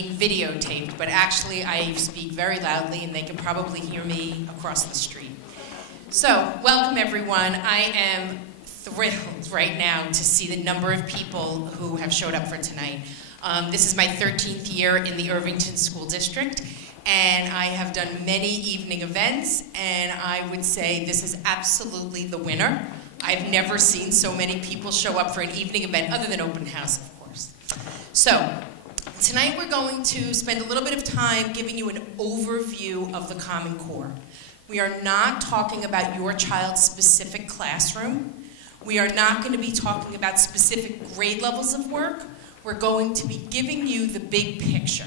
being videotaped, but actually I speak very loudly and they can probably hear me across the street. So, welcome everyone. I am thrilled right now to see the number of people who have showed up for tonight. This is my 13th year in the Irvington School District, and I have done many evening events, and I would say this is absolutely the winner. I've never seen so many people show up for an evening event, other than open house, of course. So, tonight we're going to spend a little bit of time giving you an overview of the Common Core. We are not talking about your child's specific classroom. We are not going to be talking about specific grade levels of work. We're going to be giving you the big picture.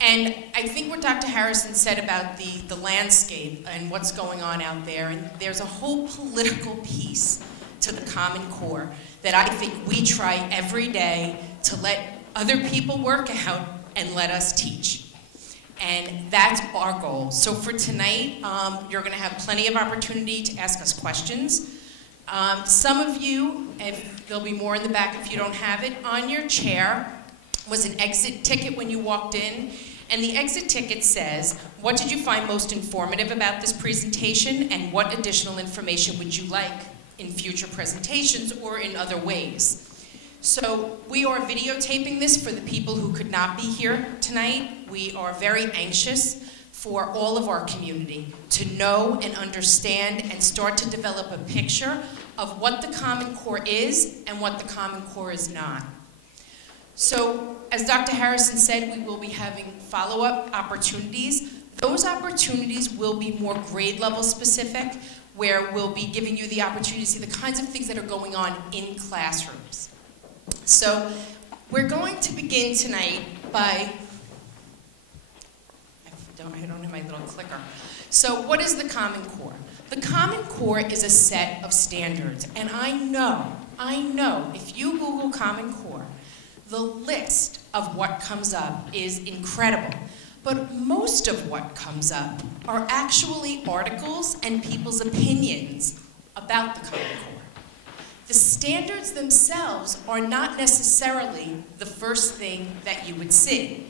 And I think what Dr. Harrison said about the landscape and what's going on out there, and there's a whole political piece to the Common Core that I think we try every day to let other people work out and let us teach. And that's our goal. So for tonight, you're going to have plenty of opportunity to ask us questions. Some of you, if there'll be more in the back if you don't have it, on your chair was an exit ticket when you walked in. And the exit ticket says, what did you find most informative about this presentation, and what additional information would you like in future presentations or in other ways? So we are videotaping this for the people who could not be here tonight. We are very anxious for all of our community to know and understand and start to develop a picture of what the Common Core is and what the Common Core is not. So, as Dr. Harrison said, we will be having follow-up opportunities. Those opportunities will be more grade level specific, where we'll be giving you the opportunity to see the kinds of things that are going on in classrooms. So, we're going to begin tonight by, I don't have my little clicker. So, what is the Common Core? The Common Core is a set of standards, and I know, if you Google Common Core, the list of what comes up is incredible. But most of what comes up are actually articles and people's opinions about the Common Core. The standards themselves are not necessarily the first thing that you would see.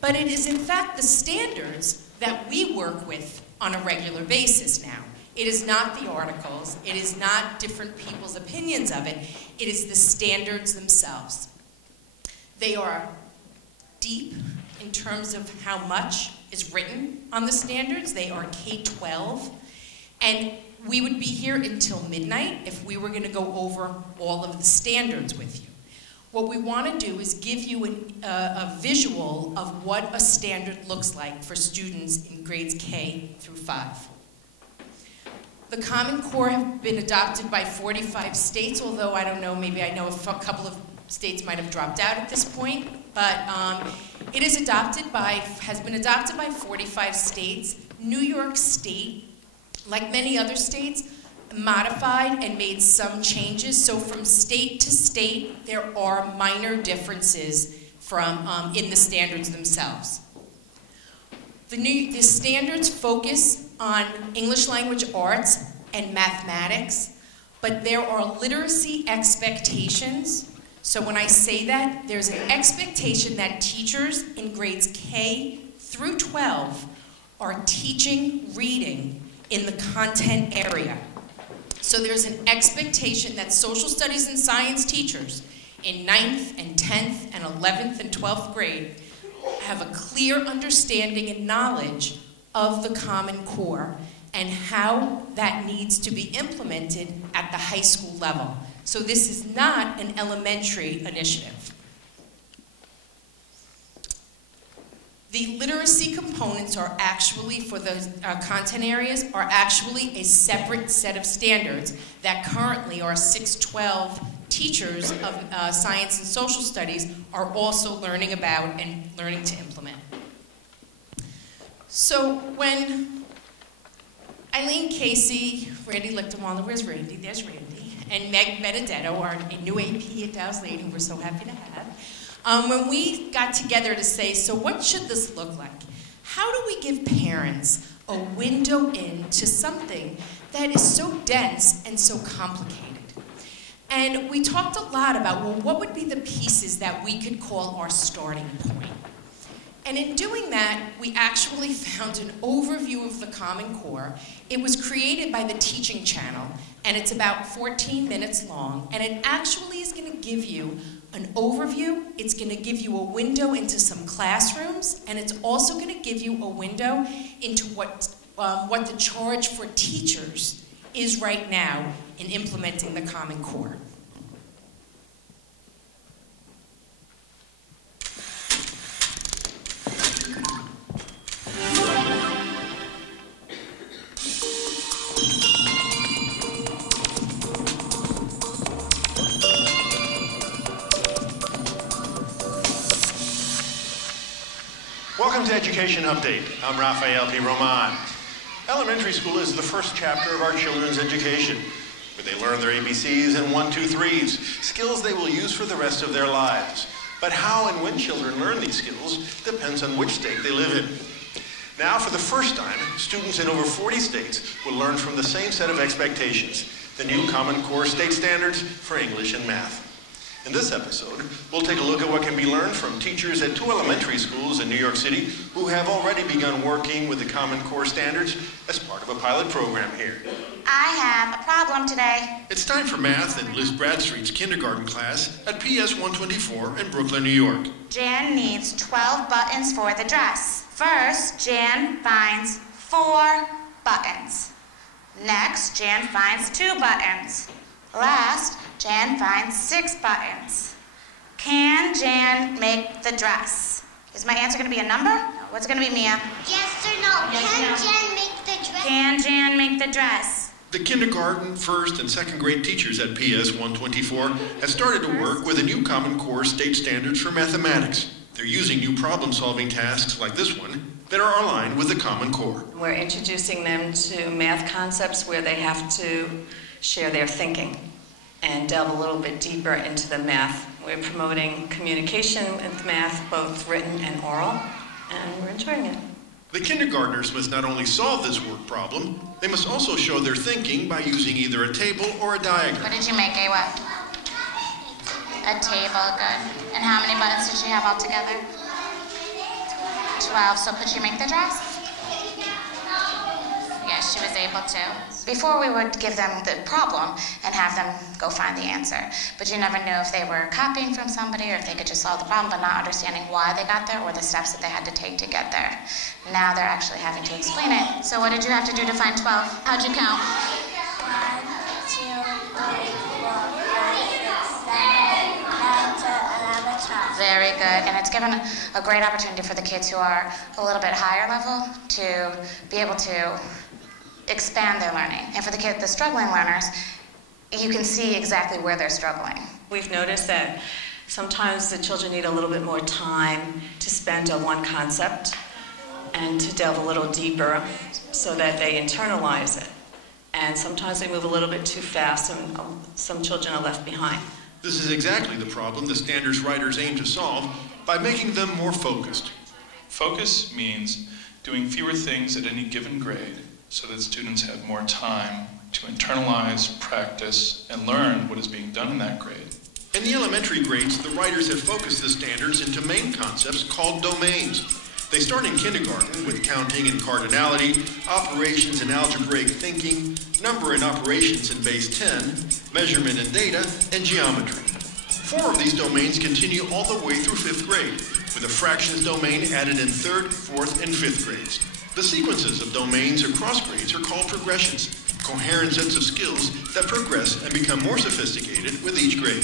But it is in fact the standards that we work with on a regular basis now. It is not the articles, it is not different people's opinions of it, it is the standards themselves. They are deep in terms of how much is written on the standards. They are K-12, and we would be here until midnight if we were going to go over all of the standards with you. What we want to do is give you a visual of what a standard looks like for students in grades K through 5. The Common Core have been adopted by 45 states, although I don't know, maybe I know a couple of states might have dropped out at this point, but it is has been adopted by 45 states. New York State, like many other states, modified and made some changes. So from state to state, there are minor differences in the standards themselves. The standards focus on English language arts and mathematics, but there are literacy expectations. So when I say that, there's an expectation that teachers in grades K through 12 are teaching reading in the content area. So there's an expectation that social studies and science teachers in 9th and 10th and 11th and 12th grade have a clear understanding and knowledge of the Common Core and how that needs to be implemented at the high school level. So this is not an elementary initiative. The literacy components are actually, for those content areas, are actually a separate set of standards that currently our 612 teachers of science and social studies are also learning about and learning to implement. So when Eileen Casey, Randy Lichtenwalder, where's Randy? There's Randy. And Meg Benedetto, our new AP at Dow's Lady, who we're so happy to have. When we got together to say, so what should this look like? How do we give parents a window into something that is so dense and so complicated? And we talked a lot about, well, what would be the pieces that we could call our starting point? And in doing that, we actually found an overview of the Common Core. It was created by the Teaching Channel, and it's about 14 minutes long, and it actually is going to give you an overview. It's going to give you a window into some classrooms, and it's also going to give you a window into what the charge for teachers is right now in implementing the Common Core. Welcome to Education Update. I'm Raphael P. Roman. Elementary school is the first chapter of our children's education, where they learn their ABCs and 1, 2, 3s, skills they will use for the rest of their lives. But how and when children learn these skills depends on which state they live in. Now, for the first time, students in over 40 states will learn from the same set of expectations, the new Common Core state standards for English and math. In this episode, we'll take a look at what can be learned from teachers at 2 elementary schools in New York City who have already begun working with the Common Core standards as part of a pilot program here. I have a problem today. It's time for math in Liz Bradstreet's kindergarten class at PS 124 in Brooklyn, New York. Jan needs 12 buttons for the dress. First, Jan finds 4 buttons. Next, Jan finds 2 buttons. Last, Jan finds 6 buttons. Can Jan make the dress? Is my answer going to be a number? What's it going to be, Mia? Yes or no? Can Jan make the dress? Can Jan make the dress? The kindergarten, first, and second grade teachers at PS 124 have started to work with the new Common Core state standards for mathematics. They're using new problem-solving tasks like this one that are aligned with the Common Core. We're introducing them to math concepts where they have to share their thinking and delve a little bit deeper into the math. We're promoting communication with math, both written and oral, and we're enjoying it. The kindergartners must not only solve this work problem, they must also show their thinking by using either a table or a diagram. What did you make, A? What? A table, good. And how many buttons did she have altogether? 12. So could she make the dress? Yes, she was able to. Before, we would give them the problem and have them go find the answer. But you never knew if they were copying from somebody or if they could just solve the problem but not understanding why they got there or the steps that they had to take to get there. Now they're actually having to explain it. So what did you have to do to find 12? How'd you count? 1, 2, 3, 4, 5, 6, 7, 8, 9, 10, 11, 12. Very good. And it's given a great opportunity for the kids who are a little bit higher level to be able to expand their learning. And for the struggling learners, you can see exactly where they're struggling. We've noticed that sometimes the children need a little bit more time to spend on one concept and to delve a little deeper so that they internalize it. And sometimes they move a little bit too fast and some children are left behind. This is exactly the problem the standards writers aim to solve by making them more focused. Focus means doing fewer things at any given grade so that students have more time to internalize, practice, and learn what is being done in that grade. In the elementary grades, the writers have focused the standards into main concepts called domains. They start in kindergarten with counting and cardinality, operations and algebraic thinking, number and operations in base 10, measurement and data, and geometry. 4 of these domains continue all the way through 5th grade, with a fractions domain added in 3rd, 4th, and 5th grades. The sequences of domains across grades are called progressions, coherent sets of skills that progress and become more sophisticated with each grade.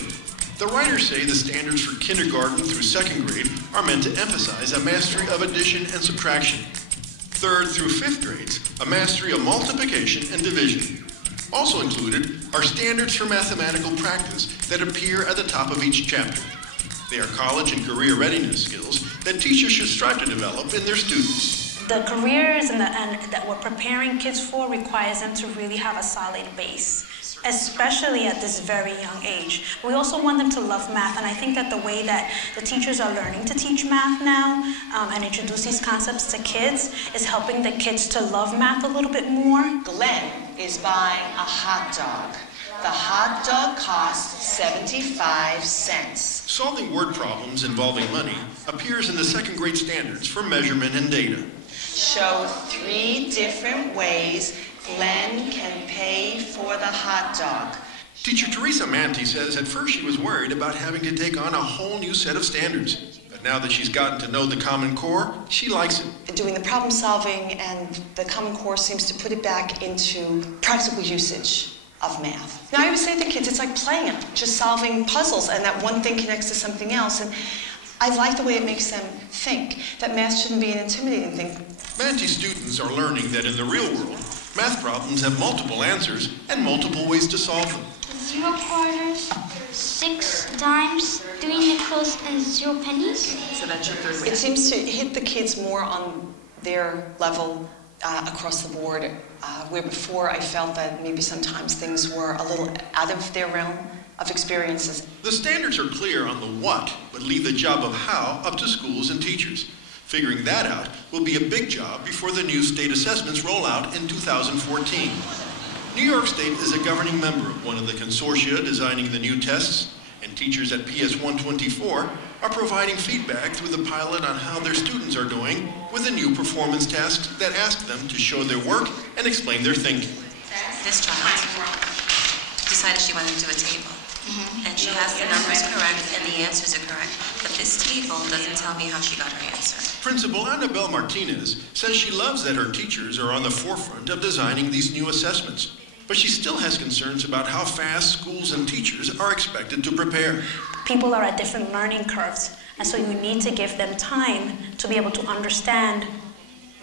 The writers say the standards for kindergarten through 2nd grade are meant to emphasize a mastery of addition and subtraction. 3rd through 5th grades, a mastery of multiplication and division. Also included are standards for mathematical practice that appear at the top of each chapter. They are college and career readiness skills that teachers should strive to develop in their students. The careers and that we're preparing kids for requires them to really have a solid base, especially at this very young age. We also want them to love math, and I think that the way that the teachers are learning to teach math now and introduce these concepts to kids is helping the kids to love math a little bit more. Glenn is buying a hot dog. The hot dog cost 75 cents. Solving word problems involving money appears in the second grade standards for measurement and data. Show 3 different ways Glenn can pay for the hot dog. Teacher Teresa Manti says at first she was worried about having to take on a whole new set of standards. But now that she's gotten to know the Common Core, she likes it. Doing the problem solving, and the Common Core seems to put it back into practical usage of math. Now I always say to kids, it's like playing, just solving puzzles, and that one thing connects to something else. And I like the way it makes them think that math shouldn't be an intimidating thing. Manti students are learning that in the real world, math problems have multiple answers and multiple ways to solve them. 0 quarters, 6 dimes, 3 nickels, and 0 pennies. So that's your third way. It seems to hit the kids more on their level across the board, where before I felt that maybe sometimes things were a little out of their realm of experiences. The standards are clear on the what, but leave the job of how up to schools and teachers. Figuring that out will be a big job before the new state assessments roll out in 2014. New York State is a governing member of one of the consortia designing the new tests, and teachers at PS 124 are providing feedback through the pilot on how their students are doing with the new performance tasks that ask them to show their work and explain their thinking. This child decided she wanted to do a table. And she has the numbers correct and the answers are correct. But this table doesn't tell me how she got her answer. Principal Annabelle Martinez says she loves that her teachers are on the forefront of designing these new assessments. But she still has concerns about how fast schools and teachers are expected to prepare. People are at different learning curves, and so you need to give them time to be able to understand,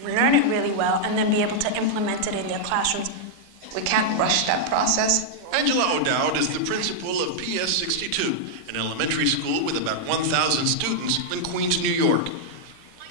learn it really well, and then be able to implement it in their classrooms. We can't rush that process. Angela O'Dowd is the principal of PS 62, an elementary school with about 1,000 students in Queens, New York.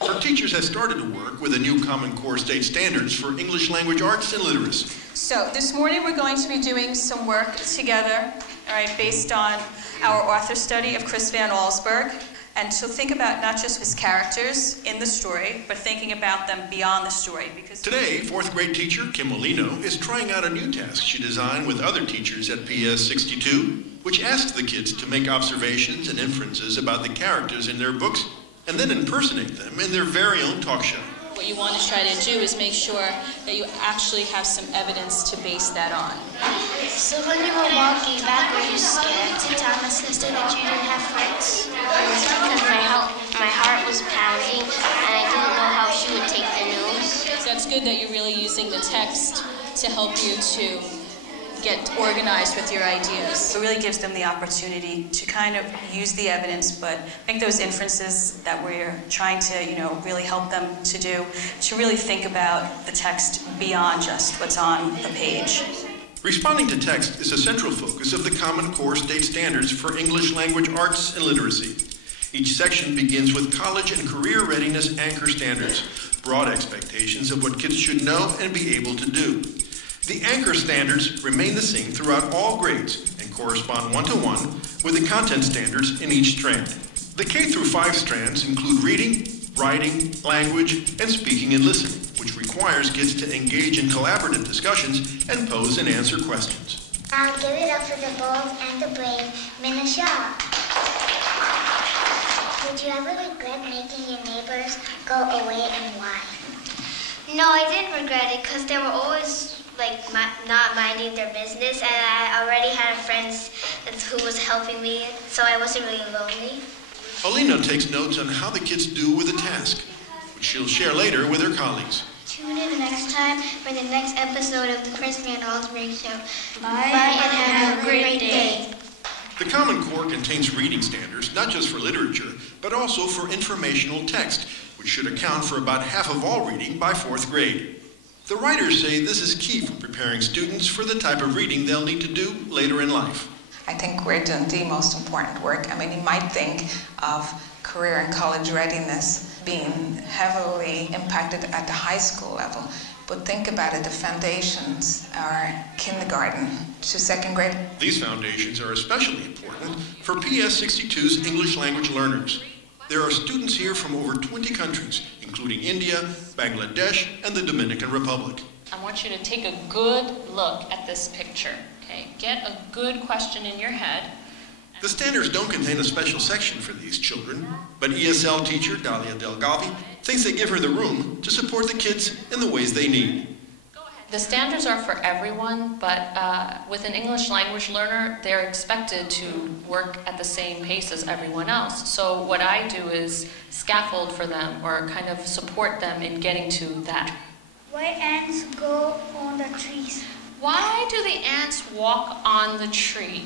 Her teachers have started to work with the new Common Core state standards for English language arts and literacy. So this morning we're going to be doing some work together, all right, based on our author study of Chris Van Allsburg, and to think about not just his characters in the story, but thinking about them beyond the story. Because today, 4th grade teacher Kim Molino is trying out a new task she designed with other teachers at PS 62, which asks the kids to make observations and inferences about the characters in their books and then impersonate them in their very own talk show. what you want to try to do is make sure that you actually have some evidence to base that on. So when you were walking back, were you scared to tell my sister that you didn't have friends? Because my heart was pounding and I didn't know how she would take the news. So it's good that you're really using the text to help you to get organized with your ideas. It really gives them the opportunity to kind of use the evidence, but make those inferences that we're trying to, really help them to do, to really think about the text beyond just what's on the page. Responding to text is a central focus of the Common Core State Standards for English Language Arts and Literacy. Each section begins with college and career readiness anchor standards, broad expectations of what kids should know and be able to do. The anchor standards remain the same throughout all grades and correspond one-to-one with the content standards in each strand. The K-5 strands include reading, writing, language, and speaking and listening, which requires kids to engage in collaborative discussions and pose and answer questions. Now give it up for the bold and the brave Minasha. Did you ever regret making your neighbors go away and why? No, I didn't regret it because they were always not minding their business, and I already had friends who was helping me, so I wasn't really lonely. Alina takes notes on how the kids do with a task, which she'll share later with her colleagues. Tune in next time for the next episode of the Chris Van Allsburg Show. Bye and have a great day. The Common Core contains reading standards, not just for literature, but also for informational text, which should account for about half of all reading by 4th grade. The writers say this is key for preparing students for the type of reading they'll need to do later in life. I think we're doing the most important work. I mean, you might think of career and college readiness being heavily impacted at the high school level, but think about it, the foundations are kindergarten to 2nd grade. These foundations are especially important for PS 62's English language learners. There are students here from over 20 countries, including India, Bangladesh, and the Dominican Republic. I want you to take a good look at this picture, Okay, get a good question in your head. The standards don't contain a special section for these children, but ESL teacher Dalia Delgavi thinks they give her the room to support the kids in the ways they need. The standards are for everyone, but with an English language learner, they're expected to work at the same pace as everyone else. So what I do is scaffold for them or kind of support them in getting to that. Why ants go on the trees? Why do the ants walk on the tree?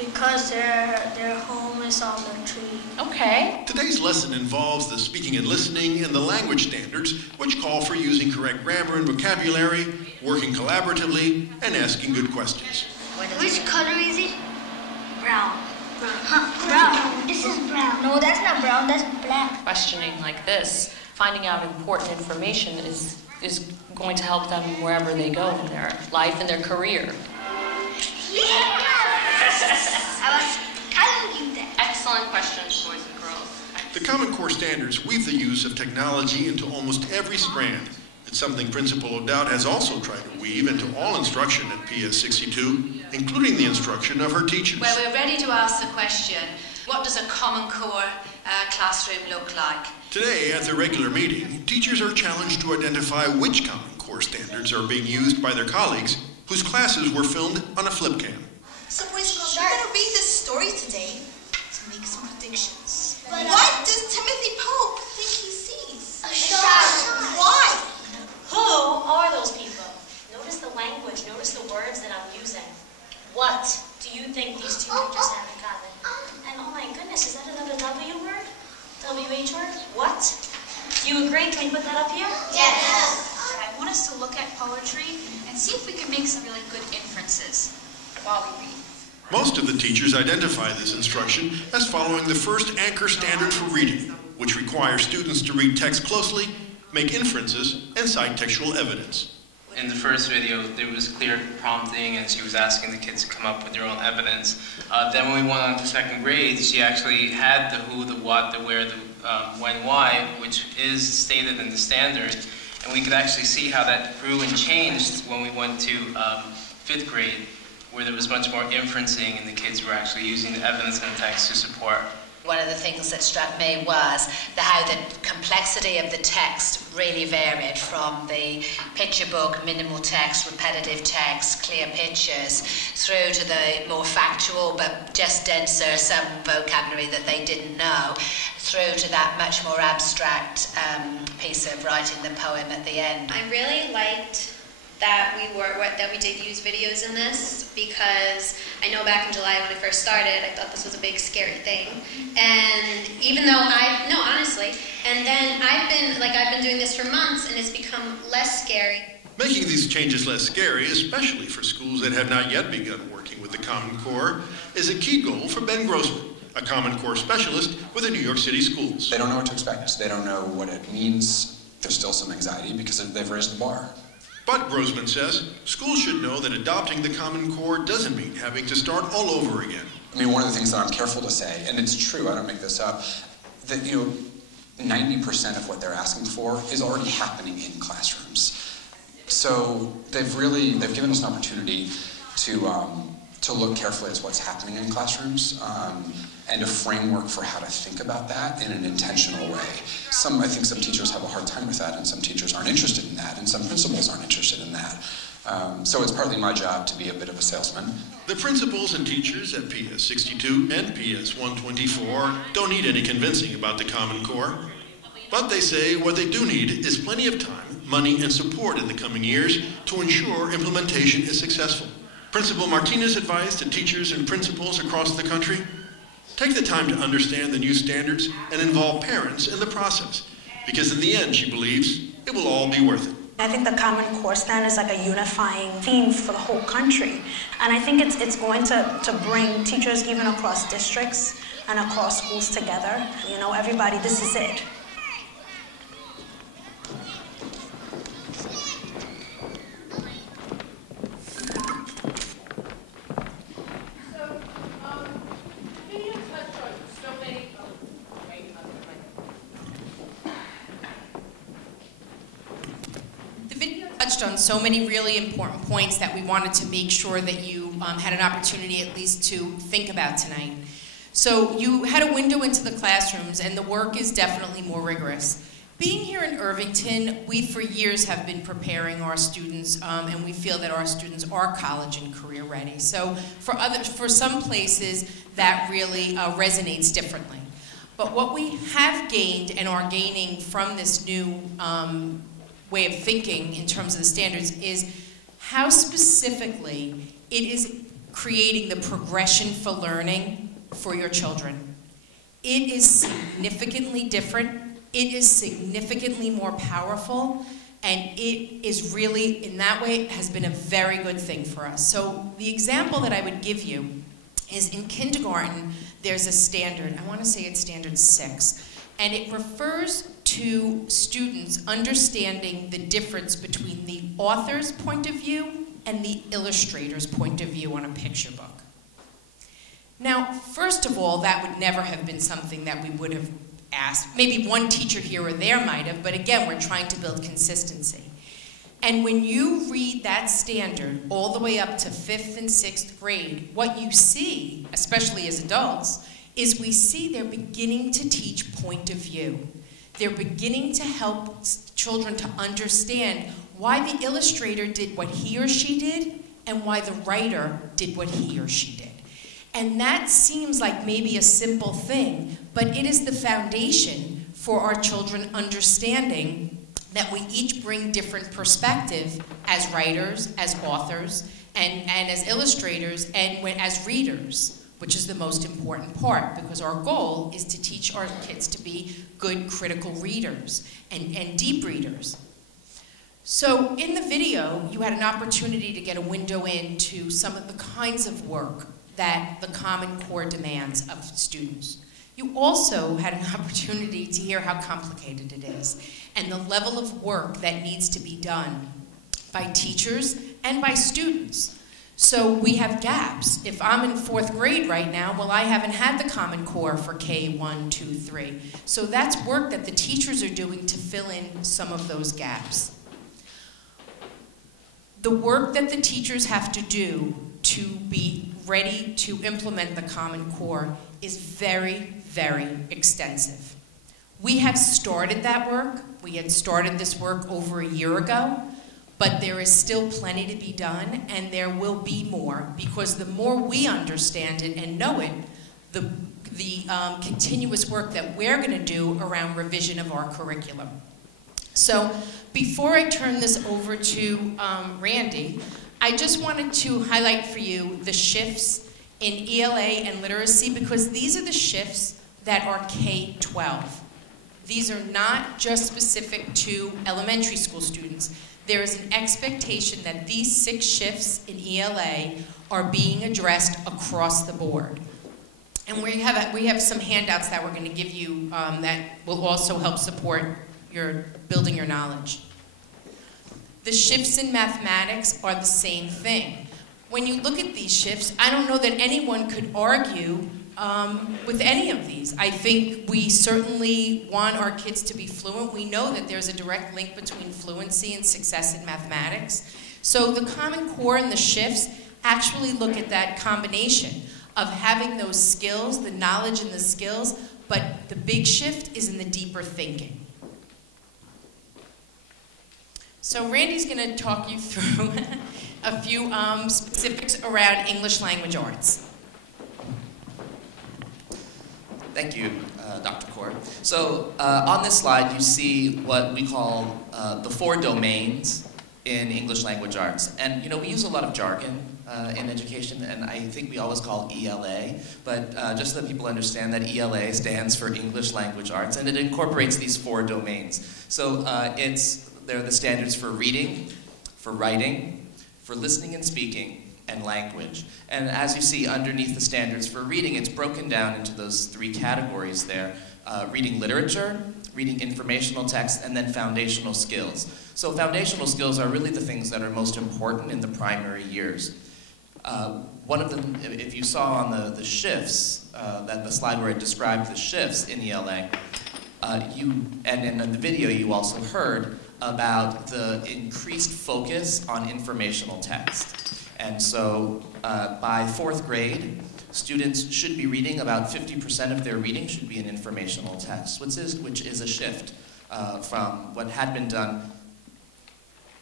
Because their home is on the tree. Okay. Today's lesson involves the speaking and listening and the language standards, which call for using correct grammar and vocabulary, working collaboratively, and asking good questions. Which color is it? Brown. Brown. This is brown. No, that's not brown, that's black. Questioning like this, finding out important information is going to help them wherever they go in their life and their career. Yeah! I was telling you that. Excellent questions, boys and girls. The Common Core standards weave the use of technology into almost every strand. It's something Principal O'Dowd has also tried to weave into all instruction at PS 62, including the instruction of her teachers. Well, we're ready to ask the question, what does a Common Core classroom look like? Today, at the regular meeting, teachers are challenged to identify which Common Core standards are being used by their colleagues whose classes were filmed on a flip cam. So, boys and girls, we're going to read this story today to make some predictions. What does Timothy Pope think he sees? A shark. Why? Who are those people? Notice the language, notice the words that I'm using. What do you think these two pictures have in common? And oh my goodness, is that another W word? WH word? What? Do you agree? Can we put that up here? Yes. I want us to look at poetry and see if we can make some really good inferences while we read. Most of the teachers identify this instruction as following the first anchor standard for reading, which requires students to read text closely, make inferences, and cite textual evidence. In the first video, there was clear prompting and she was asking the kids to come up with their own evidence. Then when we went on to second grade, she actually had the who, the what, the where, the when, why, which is stated in the standard. And we could actually see how that grew and changed when we went to fifth grade, where there was much more inferencing and the kids were actually using the evidence in the text to support. One of the things that struck me was how the complexity of the text really varied from the picture book, minimal text, repetitive text, clear pictures, through to the more factual but just denser, some vocabulary that they didn't know, through to that much more abstract piece of writing the poem at the end. I really liked that we did use videos in this, because I know back in July when I first started, I thought this was a big scary thing. And even though honestly, and then I've been doing this for months and it's become less scary. Making these changes less scary, especially for schools that have not yet begun working with the Common Core, is a key goal for Ben Grossman, a Common Core specialist with the New York City schools. They don't know what to expect. They don't know what it means. There's still some anxiety because they've raised the bar. But, Grossman says, schools should know that adopting the Common Core doesn't mean having to start all over again. I mean, one of the things that I'm careful to say, and it's true, I don't make this up, that 90% of what they're asking for is already happening in classrooms. So they've given us an opportunity to look carefully at what's happening in classrooms, and a framework for how to think about that in an intentional way. I think some teachers have a hard time with that, and some teachers aren't interested in that, and some principals aren't interested in that. So it's partly my job to be a bit of a salesman. The principals and teachers at PS 62 and PS 124 don't need any convincing about the Common Core. But they say what they do need is plenty of time, money, and support in the coming years to ensure implementation is successful. Principal Martinez advised to teachers and principals across the country, take the time to understand the new standards and involve parents in the process, because in the end, she believes, it will all be worth it. I think the Common Core standard is like a unifying theme for the whole country. And I think it's going to bring teachers even across districts and across schools together. Everybody, this is it. touched on so many really important points that we wanted to make sure that you had an opportunity at least to think about tonight. So you had a window into the classrooms, and the work is definitely more rigorous. Being here in Irvington, we for years have been preparing our students, and we feel that our students are college and career ready. So for some places, that really resonates differently. But what we have gained and are gaining from this new way of thinking in terms of the standards is how specifically it is creating the progression for learning for your children. It is significantly different. It is significantly more powerful, and it is really, in that way, has been a very good thing for us. So the example that I would give you is in kindergarten, there's a standard, I want to say it's standard 6, and it refers to students understanding the difference between the author's point of view and the illustrator's point of view on a picture book. Now, first of all, that would never have been something that we would have asked. Maybe one teacher here or there might have, but again, we're trying to build consistency. And when you read that standard all the way up to 5th and 6th grade, what you see, especially as adults, is we see they're beginning to teach point of view. They're beginning to help children to understand why the illustrator did what he or she did and why the writer did what he or she did. And that seems like maybe a simple thing, but it is the foundation for our children understanding that we each bring different perspective as writers, as authors, and as illustrators, and as readers, which is the most important part, because our goal is to teach our kids to be good critical readers and deep readers. So in the video, you had an opportunity to get a window into some of the kinds of work that the Common Core demands of students. You also had an opportunity to hear how complicated it is and the level of work that needs to be done by teachers and by students. So we have gaps. If I'm in 4th grade right now, well, I haven't had the Common Core for K1, 2, 3. So that's work that the teachers are doing to fill in some of those gaps. The work that the teachers have to do to be ready to implement the Common Core is very, very extensive. We have started that work. We had started this work over a year ago, but there is still plenty to be done, and there will be more, because the more we understand it and know it, the continuous work that we're going to do around revision of our curriculum. So before I turn this over to Randy, I just wanted to highlight for you the shifts in ELA and literacy, because these are the shifts that are K-12. These are not just specific to elementary school students. There is an expectation that these 6 shifts in ELA are being addressed across the board. And we have some handouts that we're going to give you that will also help support your building your knowledge. The shifts in mathematics are the same thing. When you look at these shifts, I don't know that anyone could argue with any of these. I think we certainly want our kids to be fluent. We know that there's a direct link between fluency and success in mathematics. So the Common Core and the shifts actually look at that combination of having those skills, the knowledge and the skills, but the big shift is in the deeper thinking. So Randy's going to talk you through a few specifics around English language arts. Thank you, Dr. Kaur. So on this slide, you see what we call the 4 domains in English language arts. And you know, we use a lot of jargon in education, and I think we always call ELA, but just so that people understand that ELA stands for English language arts, and it incorporates these 4 domains. So they're the standards for reading, for writing, for listening and speaking, and language. And as you see underneath the standards for reading, it's broken down into those 3 categories there. Reading literature, reading informational text, and then foundational skills. So foundational skills are really the things that are most important in the primary years. One of them, if you saw on the shifts, that the slide where it described the shifts in ELA, And in the video you also heard about the increased focus on informational text. And so by 4th grade, students should be reading about 50% of their reading should be in informational text, which is a shift from what had been done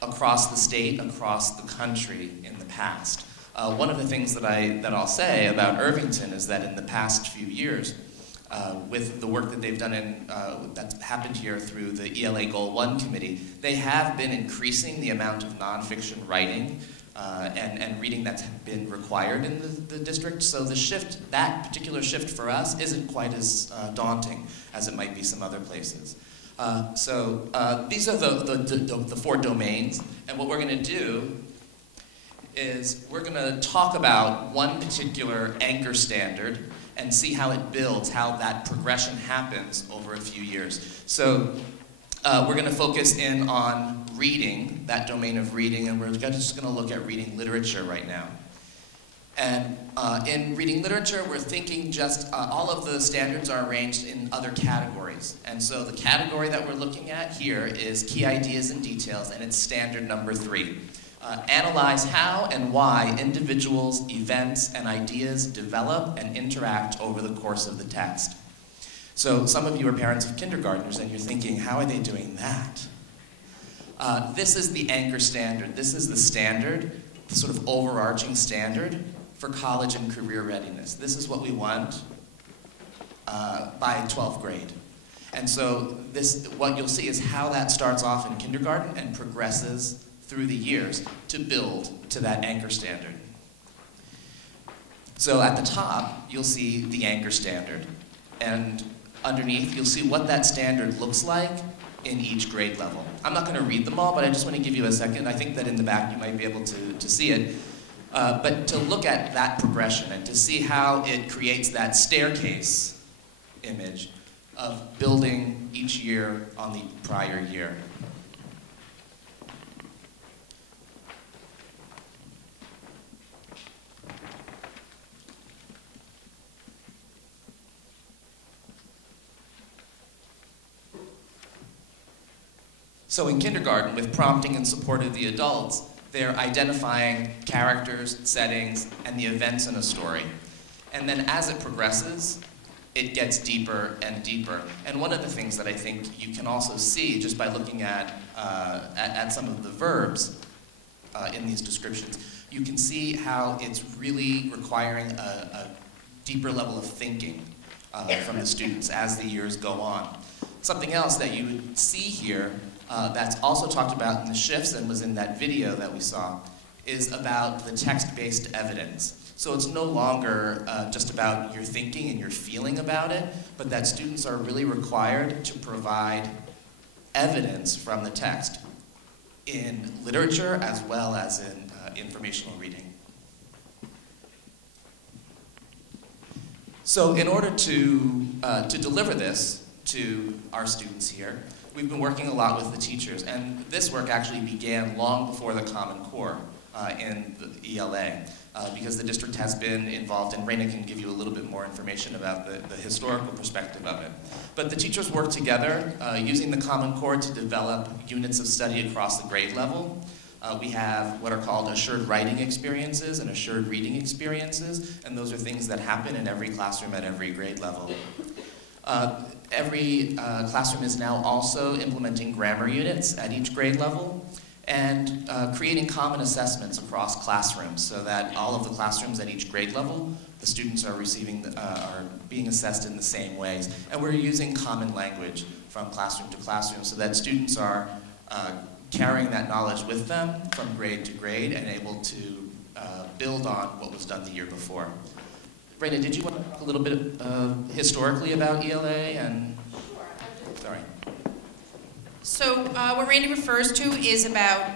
across the state, across the country in the past. One of the things that I'll say about Irvington is that in the past few years, with the work that they've done that's happened here through the ELA Goal 1 committee, they have been increasing the amount of nonfiction writing and reading that's been required in the district. So the shift, that particular shift for us, isn't quite as daunting as it might be some other places. So these are the 4 domains, and what we're going to do is we're going to talk about one particular anchor standard and see how it builds, how that progression happens over a few years. So we're going to focus in on reading, that domain of reading, and we're just going to look at reading literature right now. And in reading literature, we're thinking just all of the standards are arranged in other categories. And so the category that we're looking at here is key ideas and details, and it's standard number 3. Analyze how and why individuals, events, and ideas develop and interact over the course of the text. So some of you are parents of kindergartners, and you're thinking, how are they doing that? This is the anchor standard. This is the standard, the sort of overarching standard for college and career readiness. This is what we want by 12th grade. And so what you'll see is how that starts off in kindergarten and progresses through the years to build to that anchor standard. So at the top, you'll see the anchor standard. And underneath, you'll see what that standard looks like in each grade level. I'm not going to read them all, but I just want to give you a second. I think that in the back you might be able to see it. But to look at that progression and to see how it creates that staircase image of building each year on the prior year. So in kindergarten, with prompting and support of the adults, they're identifying characters, settings, and the events in a story. And then as it progresses, it gets deeper and deeper. And one of the things that I think you can also see just by looking at some of the verbs in these descriptions, you can see how it's really requiring a deeper level of thinking from the students as the years go on. Something else that you would see here that's also talked about in the shifts and was in that video that we saw is about the text-based evidence. So it's no longer just about your thinking and your feeling about it, but that students are really required to provide evidence from the text in literature as well as in informational reading. So in order to deliver this to our students here, we've been working a lot with the teachers, and this work actually began long before the Common Core in the ELA, because the district has been involved, and Raina can give you a little bit more information about the historical perspective of it. But the teachers worked together using the Common Core to develop units of study across the grade level. We have what are called assured writing experiences and assured reading experiences, and those are things that happen in every classroom at every grade level. Every classroom is now also implementing grammar units at each grade level and creating common assessments across classrooms so that all of the classrooms at each grade level, the students are being assessed in the same ways. And we're using common language from classroom to classroom so that students are carrying that knowledge with them from grade to grade and able to build on what was done the year before. Raina, did you want to talk a little bit historically about ELA and? Sorry. So what Randy refers to is about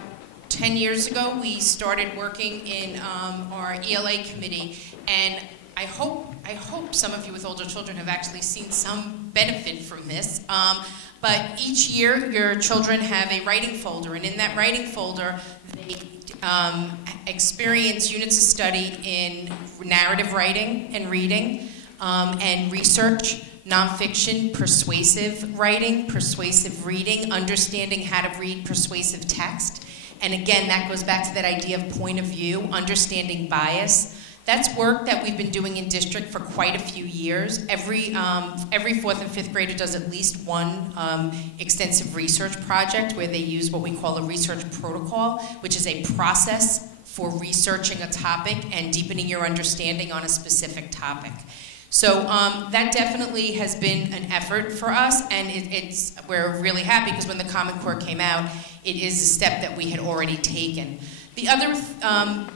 10 years ago we started working in our ELA committee, and I hope some of you with older children have actually seen some benefit from this. But each year your children have a writing folder, and in that writing folder they experience units of study in narrative writing and reading and research, nonfiction, persuasive writing, persuasive reading, understanding how to read persuasive text. And again, that goes back to that idea of point of view, understanding bias. That's work that we've been doing in district for quite a few years. Every 4th and 5th grader does at least one extensive research project where they use what we call a research protocol, which is a process for researching a topic and deepening your understanding on a specific topic. So that definitely has been an effort for us, and we're really happy because when the Common Core came out, it is a step that we had already taken. The other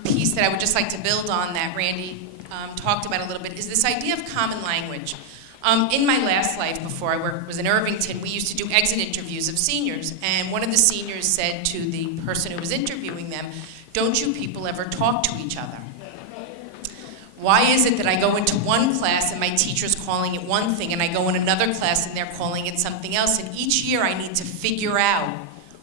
piece that I would just like to build on that Randy talked about a little bit is this idea of common language. In my last life, before I was in Irvington, we used to do exit interviews of seniors, and one of the seniors said to the person who was interviewing them, "Don't you people ever talk to each other? Why is it that I go into one class and my teacher's calling it one thing, and I go in another class and they're calling it something else, and each year I need to figure out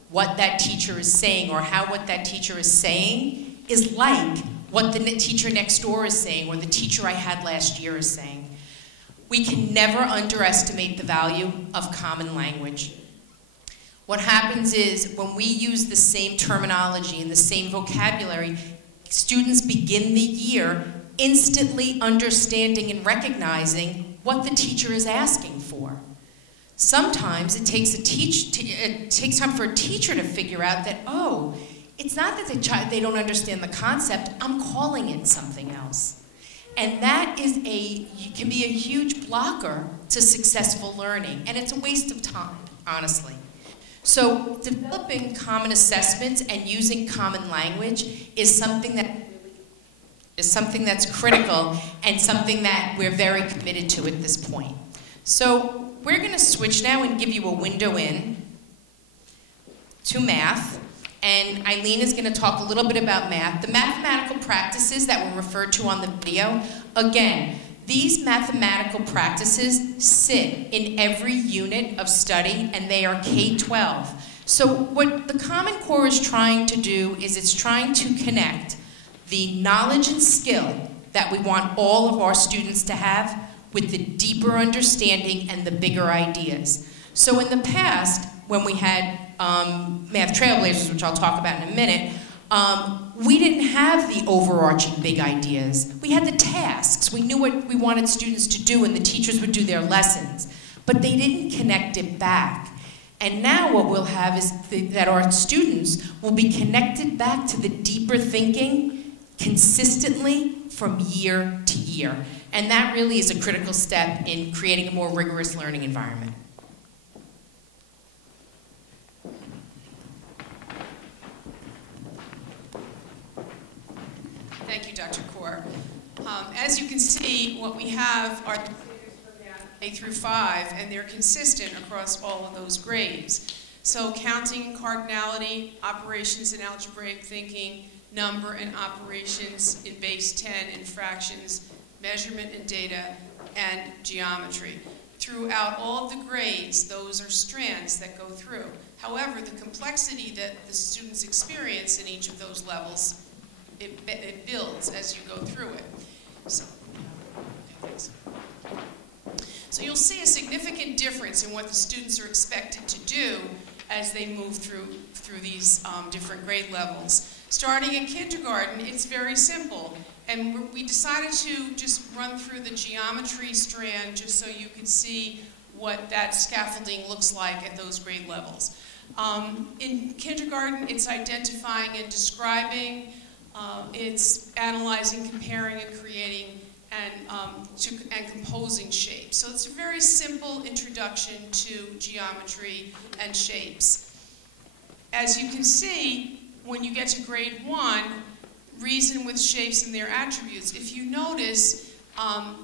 what that teacher is saying, or how what that teacher is saying is like what the teacher next door is saying, or the teacher I had last year is saying." We can never underestimate the value of common language. What happens is when we use the same terminology and the same vocabulary, students begin the year instantly understanding and recognizing what the teacher is asking for. Sometimes it takes time for a teacher to figure out that, oh, it's not that they don't understand the concept, I'm calling it something else. And that can be a huge blocker to successful learning, and it's a waste of time, honestly. So developing common assessments and using common language is something that's critical and something that we're very committed to at this point. So we're going to switch now and give you a window in to math. And Eileen is going to talk a little bit about math. The mathematical practices that were referred to on the video, again, these mathematical practices sit in every unit of study, and they are K-12. So what the Common Core is trying to do is it's trying to connect the knowledge and skill that we want all of our students to have with the deeper understanding and the bigger ideas. So in the past, when we had Math Trailblazers, which I'll talk about in a minute, we didn't have the overarching big ideas. We had the tasks. We knew what we wanted students to do, and the teachers would do their lessons. But they didn't connect it back. And now what we'll have is that our students will be connected back to the deeper thinking consistently from year to year. And that really is a critical step in creating a more rigorous learning environment. Thank you, Dr. Kaur. As you can see, what we have are K through 5, and they're consistent across all of those grades. So counting, cardinality, operations in algebraic thinking, number and operations in base 10 and fractions, measurement and data, and geometry. Throughout all of the grades, those are strands that go through. However, the complexity that the students experience in each of those levels, it builds as you go through it. So you'll see a significant difference in what the students are expected to do as they move through these different grade levels. Starting in kindergarten, it's very simple. And we decided to just run through the geometry strand just so you could see what that scaffolding looks like at those grade levels. In kindergarten, it's identifying and describing, it's analyzing, comparing, and creating, and composing shapes. So it's a very simple introduction to geometry and shapes. As you can see, when you get to grade 1, reason with shapes and their attributes. If you notice,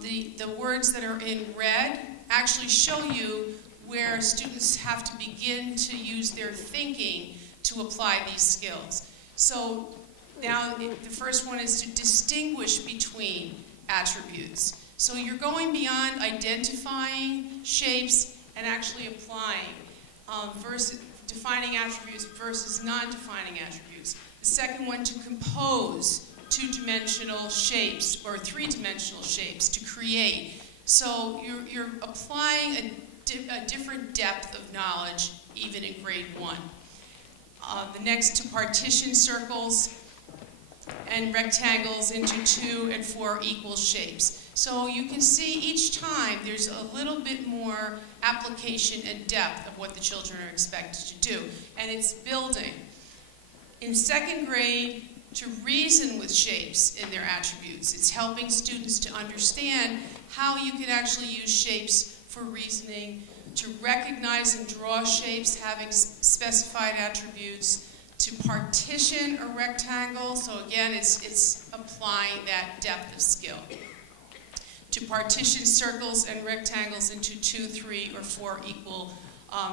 the words that are in red actually show you where students have to begin to use their thinking to apply these skills. So now the first one is to distinguish between attributes. So you're going beyond identifying shapes and actually applying, versus defining attributes versus non-defining attributes. The second one, to compose two-dimensional shapes or three-dimensional shapes, to create So you're applying a different depth of knowledge even in grade 1. The next to partition circles and rectangles into 2 and 4 equal shapes. So you can see each time there's a little bit more application and depth of what the children are expected to do, and it's building. In 2nd grade, to reason with shapes in their attributes. It's helping students to understand how you can actually use shapes for reasoning, to recognize and draw shapes having specified attributes, to partition a rectangle, so again, it's applying that depth of skill. To partition circles and rectangles into 2, 3, or 4 equal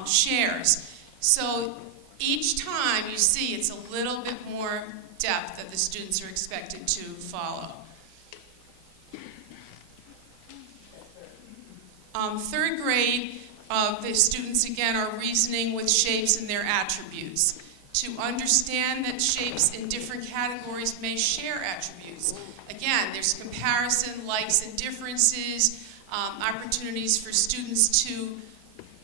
shares. So each time you see it's a little bit more depth that the students are expected to follow. 3rd grade, the students again are reasoning with shapes and their attributes. To understand that shapes in different categories may share attributes. Again, there's comparison, likes and differences, opportunities for students to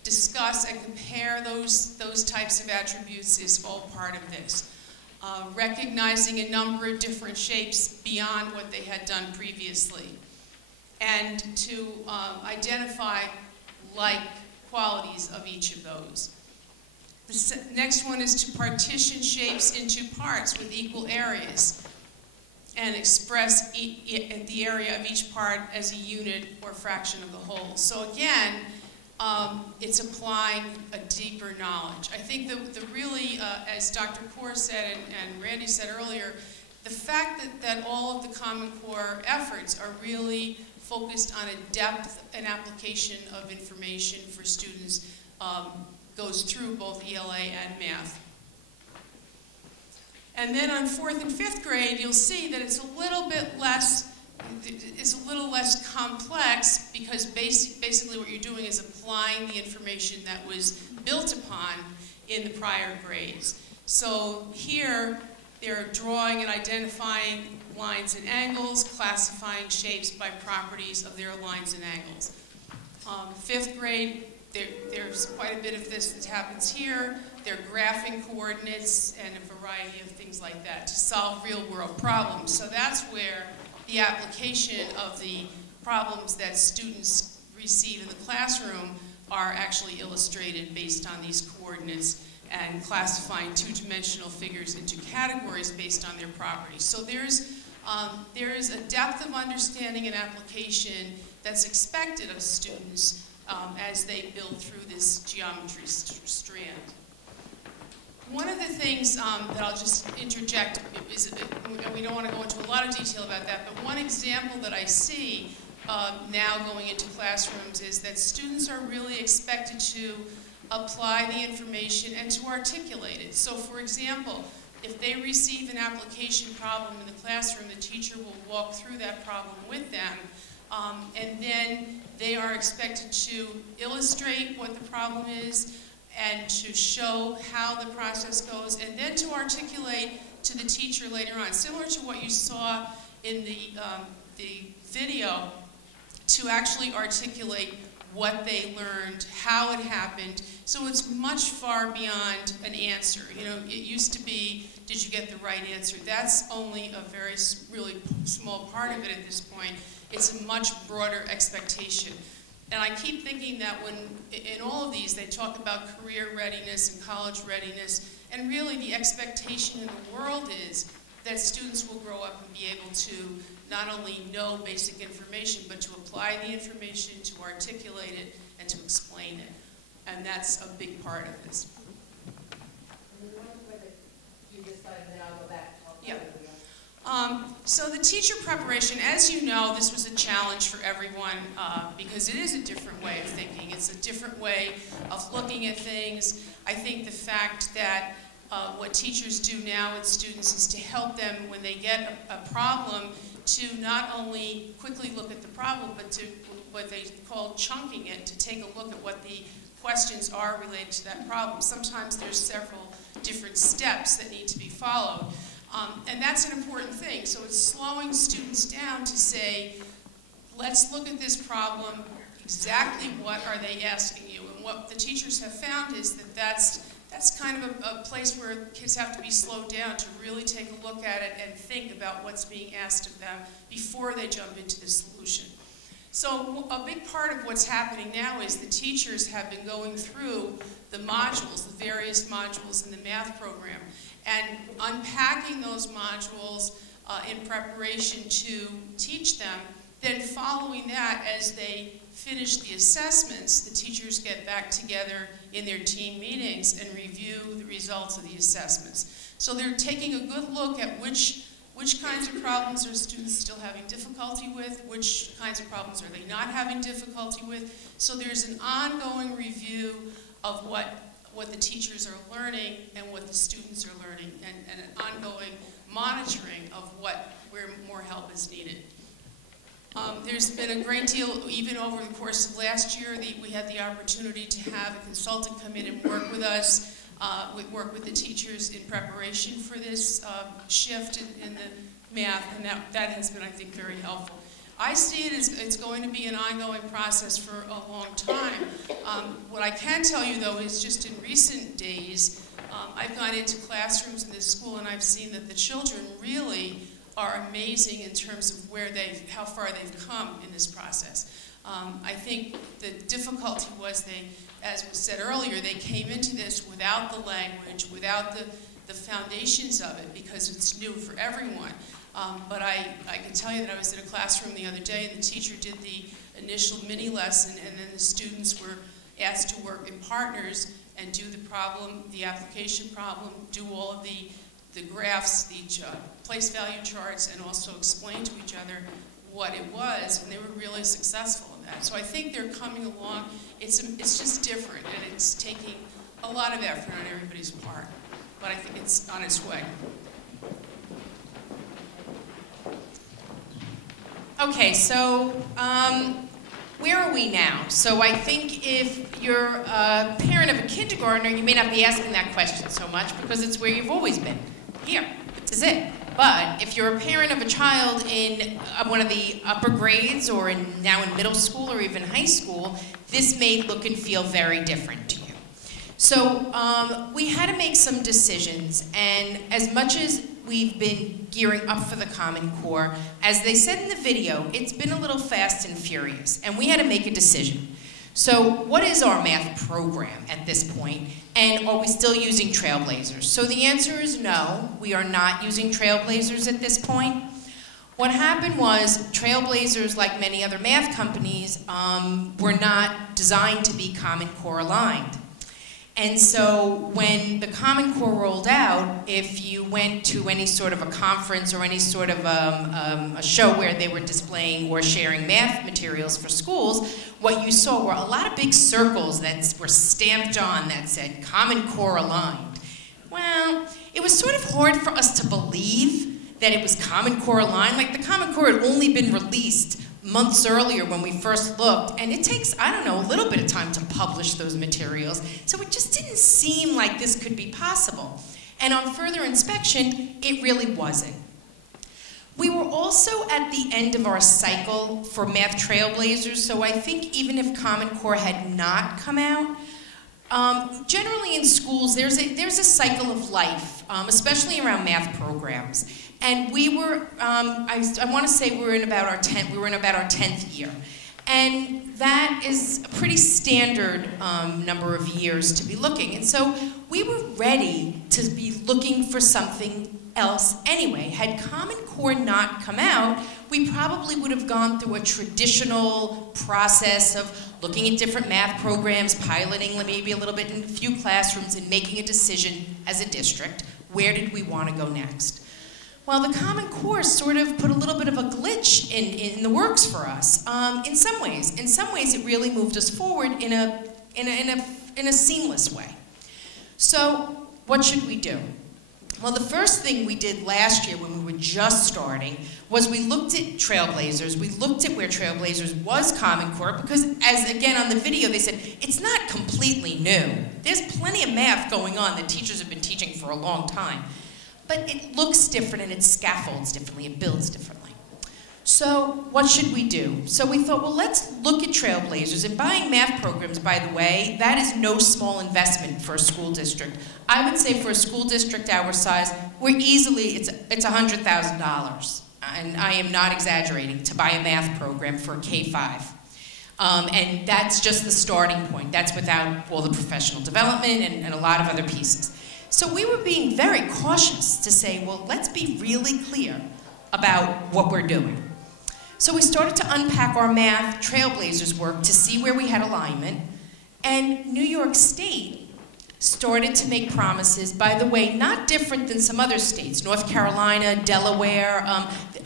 discuss and compare those types of attributes is all part of this. Recognizing a number of different shapes beyond what they had done previously. And to identify like qualities of each of those. The next one is to partition shapes into parts with equal areas and express the area of each part as a unit or fraction of the whole. So again, it's applying a deeper knowledge. I think the really, as Dr. Kaur said and Randy said earlier, the fact that all of the Common Core efforts are really focused on a depth and application of information for students goes through both ELA and math. And then on 4th and 5th grade, you'll see that it's a little less complex because basically what you're doing is applying the information that was built upon in the prior grades. So here, they're drawing and identifying lines and angles, classifying shapes by properties of their lines and angles. 5th grade, there's quite a bit of this that happens here. They're graphing coordinates and a variety of things like that to solve real-world problems. So that's where the application of the problems that students receive in the classroom are actually illustrated based on these coordinates and classifying two-dimensional figures into categories based on their properties. So there is a depth of understanding and application that's expected of students as they build through this geometry strand. One of the things that I'll just interject is, and we don't want to go into a lot of detail about that, but one example that I see now going into classrooms is that students are really expected to apply the information and to articulate it. So for example, if they receive an application problem in the classroom, the teacher will walk through that problem with them, and then they are expected to illustrate what the problem is and to show how the process goes, and then to articulate to the teacher later on, similar to what you saw in the video, to actually articulate what they learned, how it happened. So it's much far beyond an answer. You know, it used to be, did you get the right answer? That's only a very really small part of it at this point. It's a much broader expectation. And I keep thinking that when, in all of these, they talk about career readiness and college readiness, and really the expectation in the world is that students will grow up and be able to not only know basic information, but to apply the information, to articulate it, and to explain it. And that's a big part of this. Yeah. So the teacher preparation, as you know, this was a challenge for everyone because it is a different way of thinking. It's a different way of looking at things. I think the fact that what teachers do now with students is to help them when they get a problem to not only quickly look at the problem, but to what they call chunking it, to take a look at what the questions are related to that problem. Sometimes there's several different steps that need to be followed. And that's an important thing. So it's slowing students down to say, let's look at this problem, exactly what are they asking you? And what the teachers have found is that that's kind of a place where kids have to be slowed down to really take a look at it and think about what's being asked of them before they jump into the solution. So a big part of what's happening now is the teachers have been going through the modules, the various modules in the math program, and unpacking those modules in preparation to teach them. Then following that, as they finish the assessments, the teachers get back together in their team meetings and review the results of the assessments. So they're taking a good look at which kinds of problems are students still having difficulty with, which kinds of problems are they not having difficulty with. So there's an ongoing review of what the teachers are learning and what the students are learning, and an ongoing monitoring of where more help is needed. There's been a great deal, even over the course of last year, we had the opportunity to have a consultant come in and work with us, work with the teachers in preparation for this shift in the math, and that has been, I think, very helpful. I see it as it's going to be an ongoing process for a long time. What I can tell you, though, is just in recent days, I've gone into classrooms in this school and I've seen that the children really are amazing in terms of how far they've come in this process. I think the difficulty was as was said earlier, they came into this without the language, without the foundations of it, because it's new for everyone. But I can tell you that I was in a classroom the other day and the teacher did the initial mini lesson, and then the students were asked to work in partners and do the problem, the application problem, do all of the graphs, the place value charts, and also explain to each other what it was, and they were really successful in that. So I think they're coming along. It's just different, and it's taking a lot of effort on everybody's part, but I think it's on its way. Okay, so where are we now? So I think if you're a parent of a kindergartner, you may not be asking that question so much because it's where you've always been. Here, this is it. But if you're a parent of a child in one of the upper grades or now in middle school or even high school, this may look and feel very different to you. So we had to make some decisions, and as much as we've been gearing up for the Common Core, as they said in the video, it's been a little fast and furious, and we had to make a decision. So what is our math program at this point, and are we still using Trailblazers? So the answer is no, we are not using Trailblazers at this point. What happened was Trailblazers, like many other math companies, were not designed to be Common Core aligned. And so when the Common Core rolled out, if you went to any sort of a conference or any sort of a show where they were displaying or sharing math materials for schools, what you saw were a lot of big circles that were stamped on that said Common Core aligned. Well, it was sort of hard for us to believe that it was Common Core aligned. Like the Common Core had only been released months earlier when we first looked, and it takes, I don't know, a little bit of time to publish those materials, so it just didn't seem like this could be possible. And on further inspection, it really wasn't. We were also at the end of our cycle for Math Trailblazers, so I think even if Common Core had not come out, generally in schools there's a cycle of life, especially around math programs. And we were, I want to say we were in about our 10th year. And that is a pretty standard number of years to be looking. And so we were ready to be looking for something else anyway. Had Common Core not come out, we probably would have gone through a traditional process of looking at different math programs, piloting maybe a little bit in a few classrooms, and making a decision as a district, where did we want to go next? Well, the Common Core sort of put a little bit of a glitch in the works for us. In some ways, it really moved us forward in a seamless way. So, what should we do? Well, the first thing we did last year when we were just starting was we looked at Trailblazers. We looked at where Trailblazers was Common Core because, as again on the video, they said, it's not completely new. There's plenty of math going on that teachers have been teaching for a long time. But it looks different and it scaffolds differently, it builds differently. So what should we do? So we thought, well, let's look at Trailblazers. And buying math programs, by the way, that is no small investment for a school district. I would say for a school district our size, we're easily, it's $100,000. And I am not exaggerating, to buy a math program for K-5. And that's just the starting point. That's without all the professional development and a lot of other pieces. So we were being very cautious to say, well, let's be really clear about what we're doing. So we started to unpack our math Trailblazers work to see where we had alignment. And New York State started to make promises, by the way, not different than some other states, North Carolina, Delaware,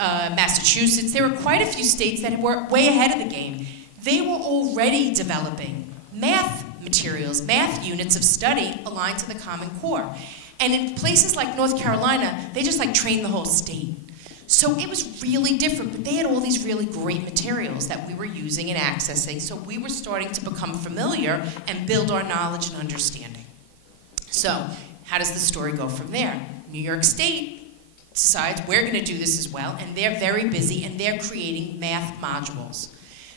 Massachusetts. There were quite a few states that were way ahead of the game. They were already developing math materials, math units of study aligned to the Common Core. And in places like North Carolina, they just like trained the whole state. So it was really different, but they had all these really great materials that we were using and accessing, so we were starting to become familiar and build our knowledge and understanding. So how does the story go from there? New York State decides we're going to do this as well, and they're very busy, and they're creating math modules.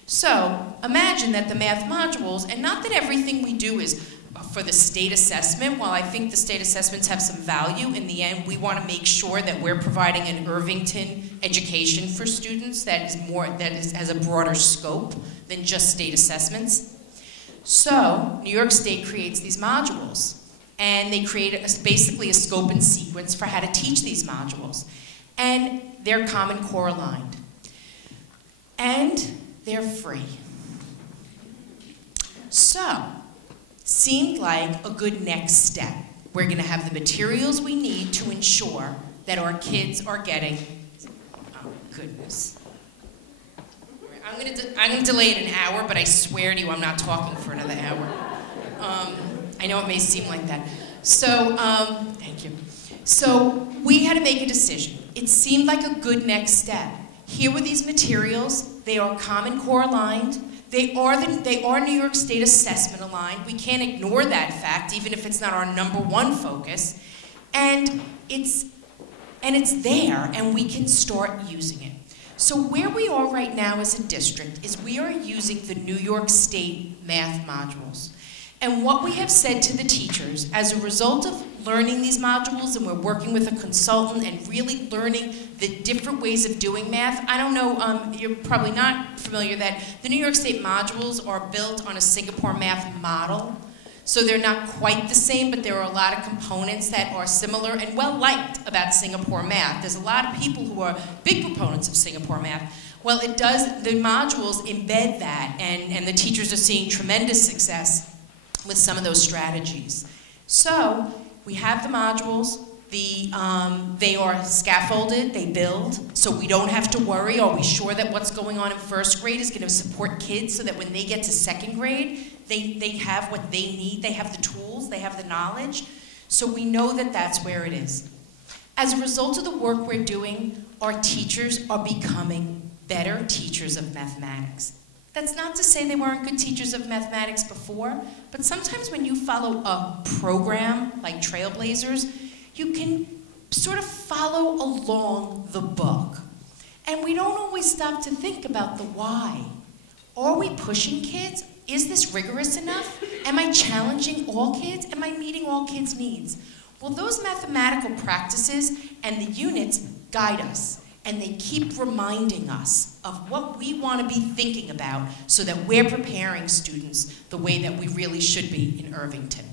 So imagine that the math modules, and not that everything we do is for the state assessment. While I think the state assessments have some value, in the end we want to make sure that we're providing an Irvington education for students that has a broader scope than just state assessments. So New York State creates these modules, and they create basically a scope and sequence for how to teach these modules, and they're Common Core aligned, and they're free. So seemed like a good next step. We're going to have the materials we need to ensure that our kids are getting, oh goodness. I'm going to delay it an hour, but I swear to you I'm not talking for another hour. I know it may seem like that. So, thank you. So we had to make a decision. It seemed like a good next step. Here were these materials. They are Common Core aligned. They are New York State assessment aligned. We can't ignore that fact, even if it's not our #1 focus. And it's there, and we can start using it. So where we are right now as a district is we are using the New York State math modules. And what we have said to the teachers, as a result of learning these modules, and we're working with a consultant and really learning the different ways of doing math. I don't know, you're probably not familiar that the New York State modules are built on a Singapore math model. So they're not quite the same, but there are a lot of components that are similar and well-liked about Singapore math. There's a lot of people who are big proponents of Singapore math. Well, the modules embed that, and the teachers are seeing tremendous success with some of those strategies. So we have the modules. They are scaffolded, they build, so we don't have to worry. Are we sure that what's going on in first grade is going to support kids so that when they get to second grade, they have what they need, they have the tools, they have the knowledge. So we know that that's where it is. As a result of the work we're doing, our teachers are becoming better teachers of mathematics. That's not to say they weren't good teachers of mathematics before, but sometimes when you follow a program like Trailblazers, you can sort of follow along the book. And we don't always stop to think about the why. Are we pushing kids? Is this rigorous enough? Am I challenging all kids? Am I meeting all kids' needs? Well, those mathematical practices and the units guide us, and they keep reminding us of what we want to be thinking about so that we're preparing students the way that we really should be in Irvington.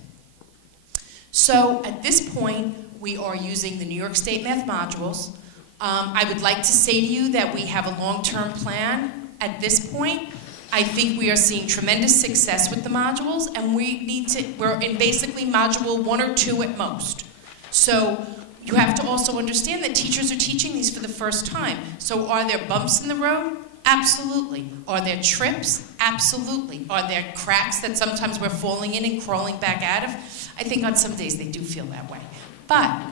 So at this point, we are using the New York State math modules. I would like to say to you that we have a long-term plan at this point. I think we are seeing tremendous success with the modules, and we're in basically module 1 or 2 at most. So you have to also understand that teachers are teaching these for the first time. So are there bumps in the road? Absolutely. Are there trips? Absolutely. Are there cracks that sometimes we're falling in and crawling back out of? I think on some days they do feel that way. But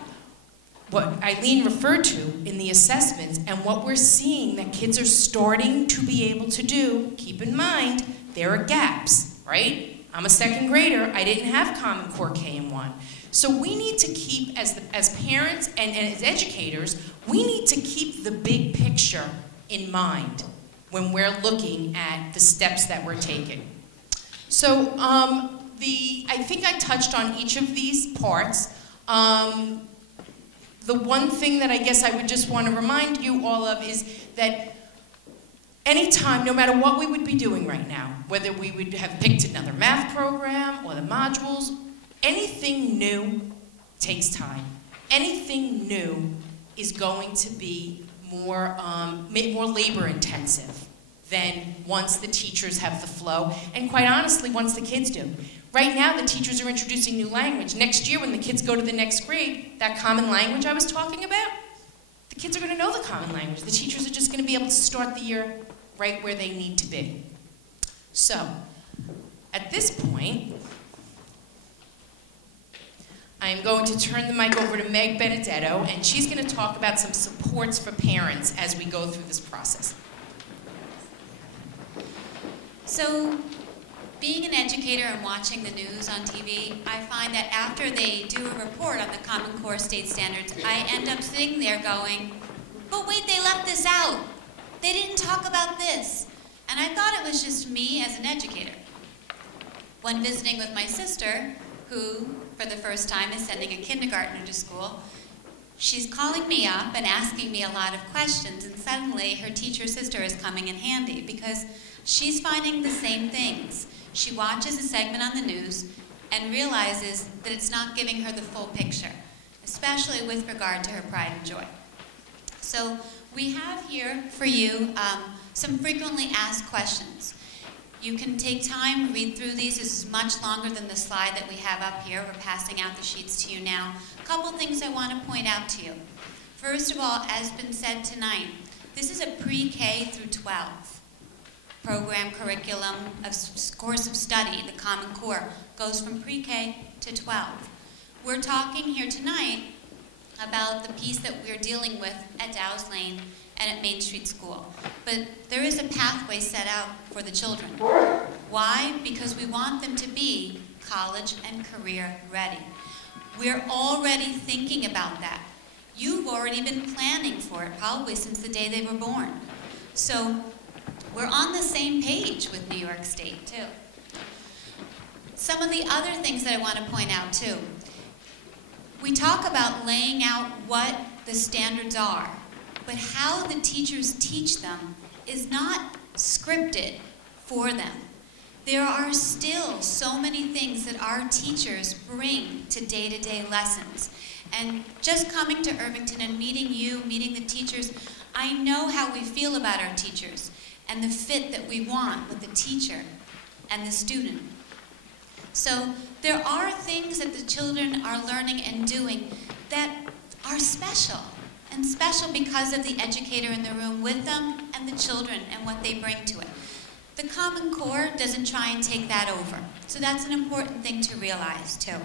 what Eileen referred to in the assessments and what we're seeing that kids are starting to be able to do, keep in mind, there are gaps, right? I'm a second grader. I didn't have Common Core K and 1. So we need to keep, as parents and as educators, we need to keep the big picture in mind when we're looking at the steps that we're taking. So I think I touched on each of these parts. The one thing that I guess I would just want to remind you all of is that anytime, no matter what we would be doing right now, whether we would have picked another math program or the modules, anything new takes time. Anything new is going to be more labor intensive than once the teachers have the flow, and quite honestly, once the kids do. Right now, the teachers are introducing new language. Next year, when the kids go to the next grade, that common language I was talking about, the kids are going to know the common language. The teachers are just going to be able to start the year right where they need to be. So, at this point, I am going to turn the mic over to Meg Benedetto, and she's going to talk about some supports for parents as we go through this process. So, being an educator and watching the news on TV, I find that after they do a report on the Common Core state standards, I end up sitting there going, but wait, they left this out. They didn't talk about this. And I thought it was just me as an educator. When visiting with my sister, who, for the first time, is sending a kindergartner to school, she's calling me up and asking me a lot of questions, and suddenly her teacher sister is coming in handy because she's finding the same things. She watches a segment on the news and realizes that it's not giving her the full picture, especially with regard to her pride and joy. So we have here for you some frequently asked questions. You can take time, read through these. This is much longer than the slide that we have up here. We're passing out the sheets to you now. A couple things I want to point out to you. First of all, as been said tonight, this is a pre-K through 12 program curriculum, course of study. The Common Core goes from pre-K to 12. We're talking here tonight about the piece that we're dealing with at Dow's Lane and at Main Street School. But there is a pathway set out for the children. Why? Because we want them to be college and career ready. We're already thinking about that. You've already been planning for it probably since the day they were born. So we're on the same page with New York State, too. Some of the other things that I want to point out, too. We talk about laying out what the standards are, but how the teachers teach them is not scripted for them. There are still so many things that our teachers bring to day-to-day lessons. And just coming to Irvington and meeting you, meeting the teachers, I know how we feel about our teachers and the fit that we want with the teacher and the student. So there are things that the children are learning and doing that are special, and special because of the educator in the room with them and the children and what they bring to it. The Common Core doesn't try and take that over. So that's an important thing to realize, too.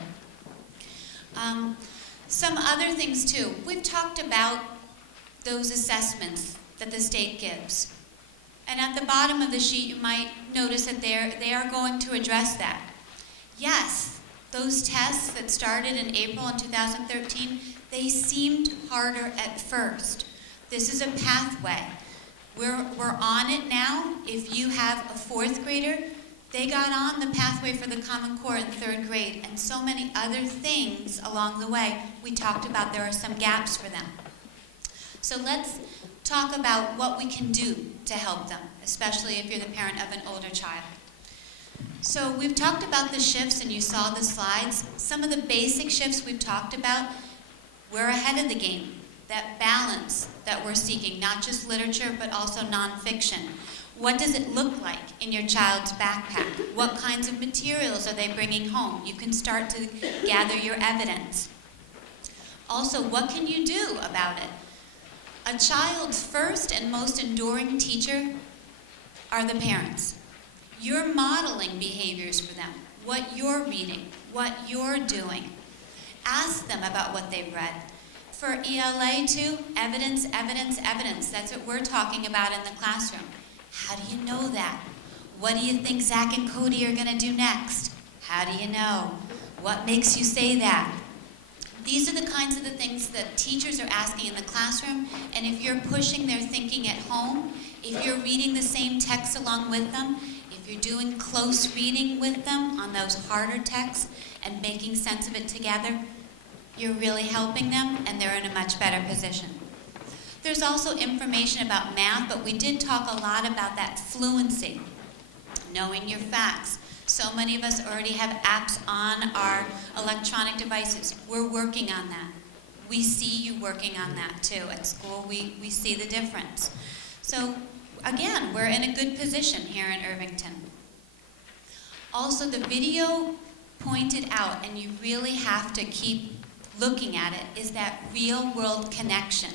Some other things, too. We've talked about those assessments that the state gives. And at the bottom of the sheet, you might notice that they are going to address that. Yes, those tests that started in April in 2013, they seemed harder at first. This is a pathway. We're on it now. If you have a fourth grader, they got on the pathway for the Common Core in third grade, and so many other things along the way. We talked about there are some gaps for them. So let's talk about what we can do to help them, especially if you're the parent of an older child. So we've talked about the shifts, and you saw the slides. Some of the basic shifts we've talked about, we're ahead of the game. That balance that we're seeking, not just literature, but also nonfiction. What does it look like in your child's backpack? What kinds of materials are they bringing home? You can start to gather your evidence. Also, what can you do about it? A child's first and most enduring teacher are the parents. You're modeling behaviors for them, what you're reading, what you're doing. Ask them about what they've read. For ELA too, evidence, evidence, evidence. That's what we're talking about in the classroom. How do you know that? What do you think Zach and Cody are going to do next? How do you know? What makes you say that? These are the kinds of the things that teachers are asking in the classroom, and if you're pushing their thinking at home, if you're reading the same text along with them, if you're doing close reading with them on those harder texts and making sense of it together, you're really helping them, and they're in a much better position. There's also information about math, but we did talk a lot about that fluency, knowing your facts. So many of us already have apps on our electronic devices. We're working on that. We see you working on that too. At school, we see the difference. So again, we're in a good position here in Irvington. Also, the video pointed out, and you really have to keep looking at it, is that real-world connection.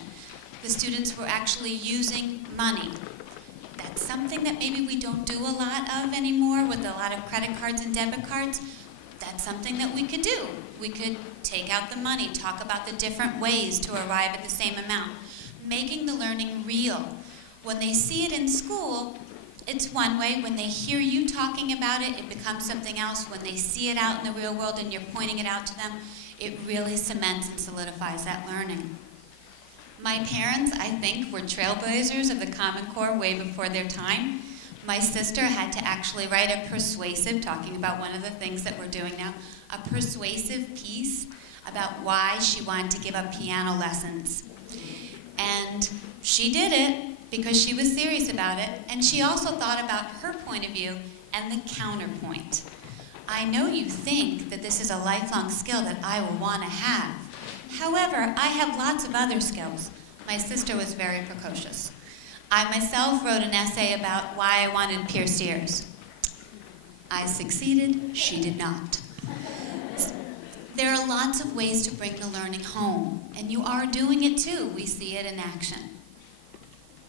The students were actually using money. That's something that maybe we don't do a lot of anymore with a lot of credit cards and debit cards. That's something that we could do. We could take out the money, talk about the different ways to arrive at the same amount, making the learning real. When they see it in school, it's one way. When they hear you talking about it, it becomes something else. When they see it out in the real world and you're pointing it out to them, it really cements and solidifies that learning. My parents, I think, were trailblazers of the Common Core way before their time. My sister had to actually write a persuasive, talking about one of the things that we're doing now, a persuasive piece about why she wanted to give up piano lessons. And she did it because she was serious about it, and she also thought about her point of view and the counterpoint. I know you think that this is a lifelong skill that I will want to have. However, I have lots of other skills. My sister was very precocious. I myself wrote an essay about why I wanted pierced ears. I succeeded, she did not. There are lots of ways to bring the learning home, and you are doing it too. We see it in action.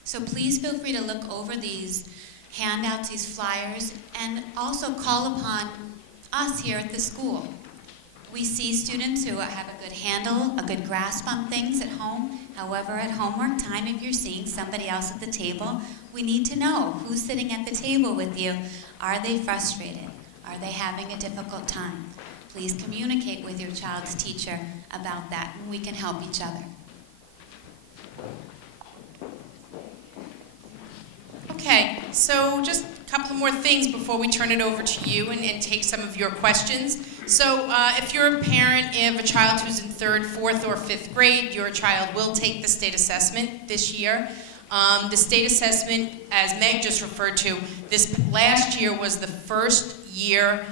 So please feel free to look over these handouts, these flyers, and also call upon us here at the school. We see students who have a good handle, a good grasp on things at home. However, at homework time, if you're seeing somebody else at the table, we need to know who's sitting at the table with you. Are they frustrated? Are they having a difficult time? Please communicate with your child's teacher about that, and we can help each other. Okay, so just a couple more things before we turn it over to you and take some of your questions. So if you're a parent of a child who's in 3rd, 4th, or 5th grade, your child will take the state assessment this year. The state assessment, as Meg just referred to, this last year was the first year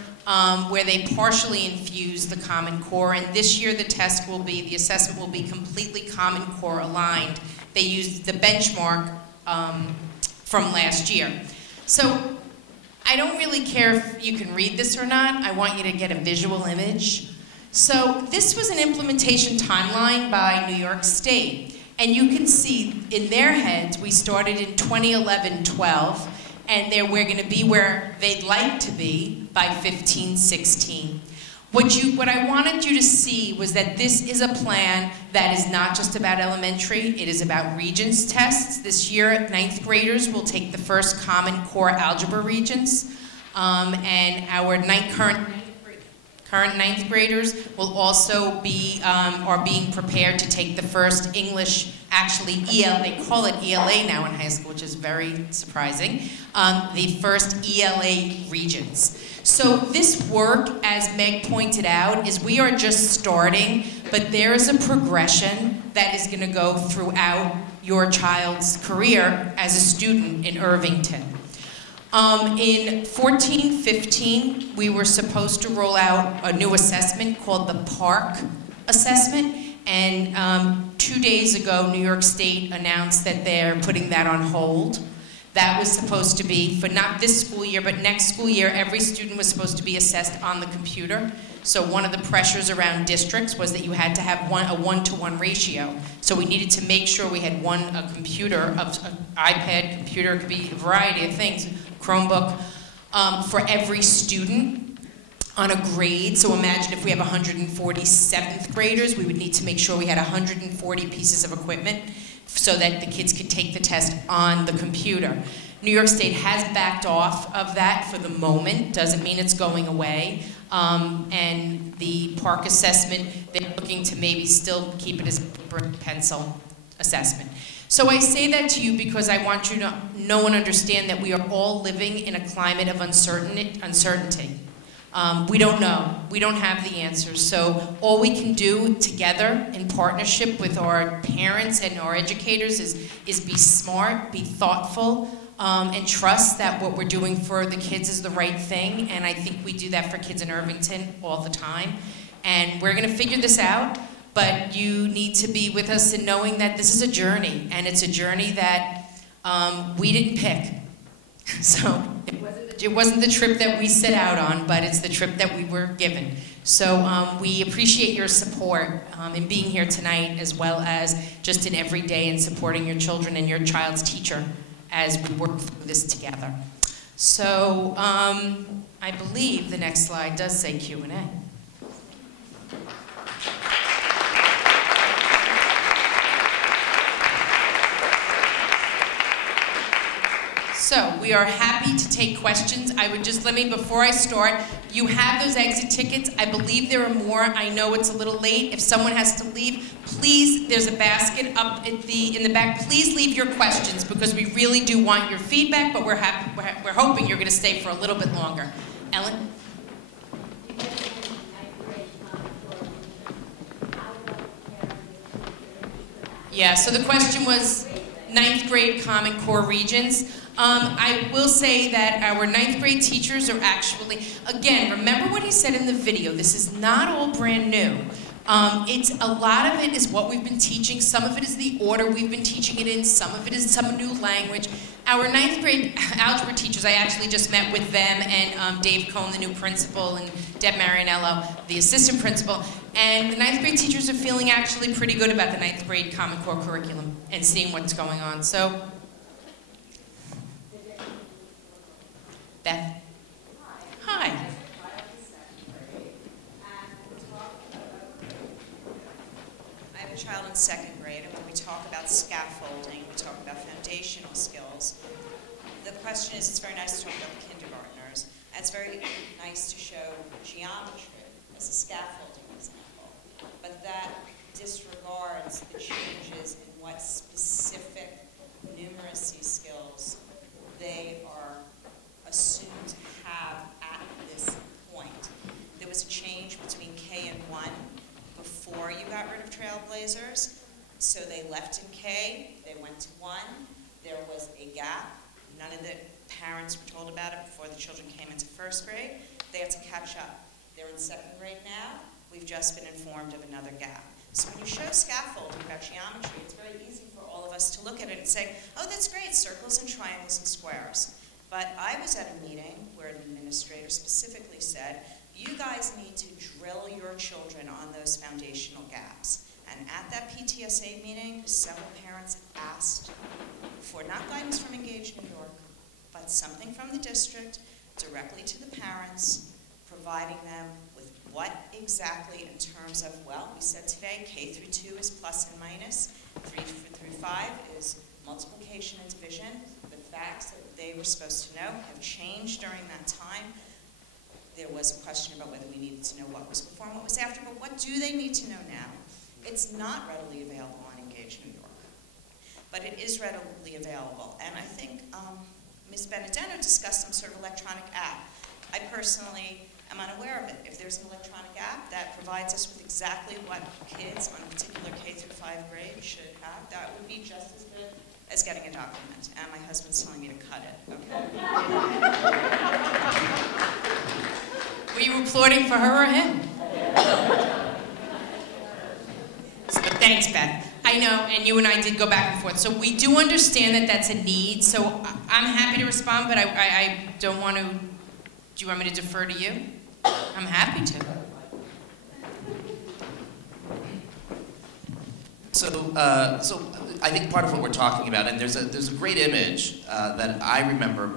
where they partially infused the Common Core, and this year the assessment will be completely Common Core aligned. They used the benchmark from last year. So I don't really care if you can read this or not. I want you to get a visual image. So this was an implementation timeline by New York State. And you can see in their heads, we started in 2011-12, and we're going to be where they'd like to be by 15-16. What I wanted you to see was that this is a plan that is not just about elementary, it is about Regents tests. This year, 9th graders will take the first Common Core Algebra Regents, and our current 9th graders will also be, are being prepared to take the first English, actually they call it ELA now in high school, which is very surprising, the first ELA Regents. So this work, as Meg pointed out, is we are just starting, but there is a progression that is going to go throughout your child's career as a student in Irvington. In 14-15, we were supposed to roll out a new assessment called the PARC assessment, and 2 days ago, New York State announced that they're putting that on hold. That was supposed to be, for not this school year, but next school year, every student was supposed to be assessed on the computer. So one of the pressures around districts was that you had to have a 1-to-1 ratio. So we needed to make sure we had a computer, an iPad computer, it could be a variety of things, Chromebook, for every student on a grade. So imagine if we have 140 7th graders, we would need to make sure we had 140 pieces of equipment so that the kids could take the test on the computer. New York State has backed off of that for the moment, doesn't mean it's going away. And the PARC assessment they're looking to maybe still keep it as paper and pencil assessment. So I say that to you because I want you to know and understand that we are all living in a climate of uncertainty. We don't know. We don't have the answers. So all we can do together in partnership with our parents and our educators is be smart, be thoughtful, and trust that what we're doing for the kids is the right thing. And I think we do that for kids in Irvington all the time. And we're going to figure this out, but you need to be with us in knowing that this is a journey, and it's a journey that we didn't pick. So it wasn't the trip that we set out on, but it's the trip that we were given. So we appreciate your support in being here tonight, as well as just in every day in supporting your children and your child's teacher as we work through this together. So I believe the next slide does say Q&A. So we are happy to take questions. I would just, before I start, you have those exit tickets. I believe there are more. I know it's a little late. If someone has to leave, please, there's a basket up in the back. Please leave your questions because we really do want your feedback, but we're hoping you're going to stay for a little bit longer. Ellen? Yeah, so the question was 9th grade Common Core regions. I will say that our 9th grade teachers are actually, again, remember what he said in the video, this is not all brand new. It's a lot of it is what we've been teaching, some of it is the order we've been teaching it in, some of it is some new language. Our 9th grade algebra teachers, I actually just met with them and Dave Cohn, the new principal, and Deb Marianello, the assistant principal, and the 9th grade teachers are feeling actually pretty good about the 9th grade Common Core curriculum and seeing what's going on. So, Beth. Hi. I have a child in 2nd grade, and when we talk about scaffolding, we talk about foundational skills. The question is, it's very nice to talk about the kindergartners, and it's very nice to show geometry as a scaffolding example, but that disregards the changes in what specific numeracy skills they are assumed to have at this point. There was a change between K and 1 before you got rid of Trailblazers. So they left in K, they went to 1. There was a gap. None of the parents were told about it before the children came into 1st grade. They had to catch up. They're in 2nd grade now. We've just been informed of another gap. So when you show scaffolding about geometry, it's very easy for all of us to look at it and say, oh, that's great, circles and triangles and squares. But I was at a meeting where an administrator specifically said, you guys need to drill your children on those foundational gaps. And at that PTSA meeting, several parents asked for not guidance from Engage New York, but something from the district directly to the parents, providing them with what exactly in terms of, well, we said today K through 2 is plus and minus, 3 through 5 is multiplication and division. The facts that they were supposed to know have changed during that time. There was a question about whether we needed to know what was before and what was after, but what do they need to know now? It's not readily available on Engage New York, but it is readily available. And I think Ms. Benedetto discussed some sort of electronic app. I personally am unaware of it. If there's an electronic app that provides us with exactly what kids on a particular K through 5 grade should have, that would be just as good as getting a document. And my husband's telling me to cut it, okay? Were you applauding for her or him? So, thanks, Beth. I know, and you and I did go back and forth. So we do understand that that's a need. So I'm happy to respond, but I don't want to. Do you want me to defer to you? I'm happy to. So I think part of what we're talking about, and there's a great image that I remember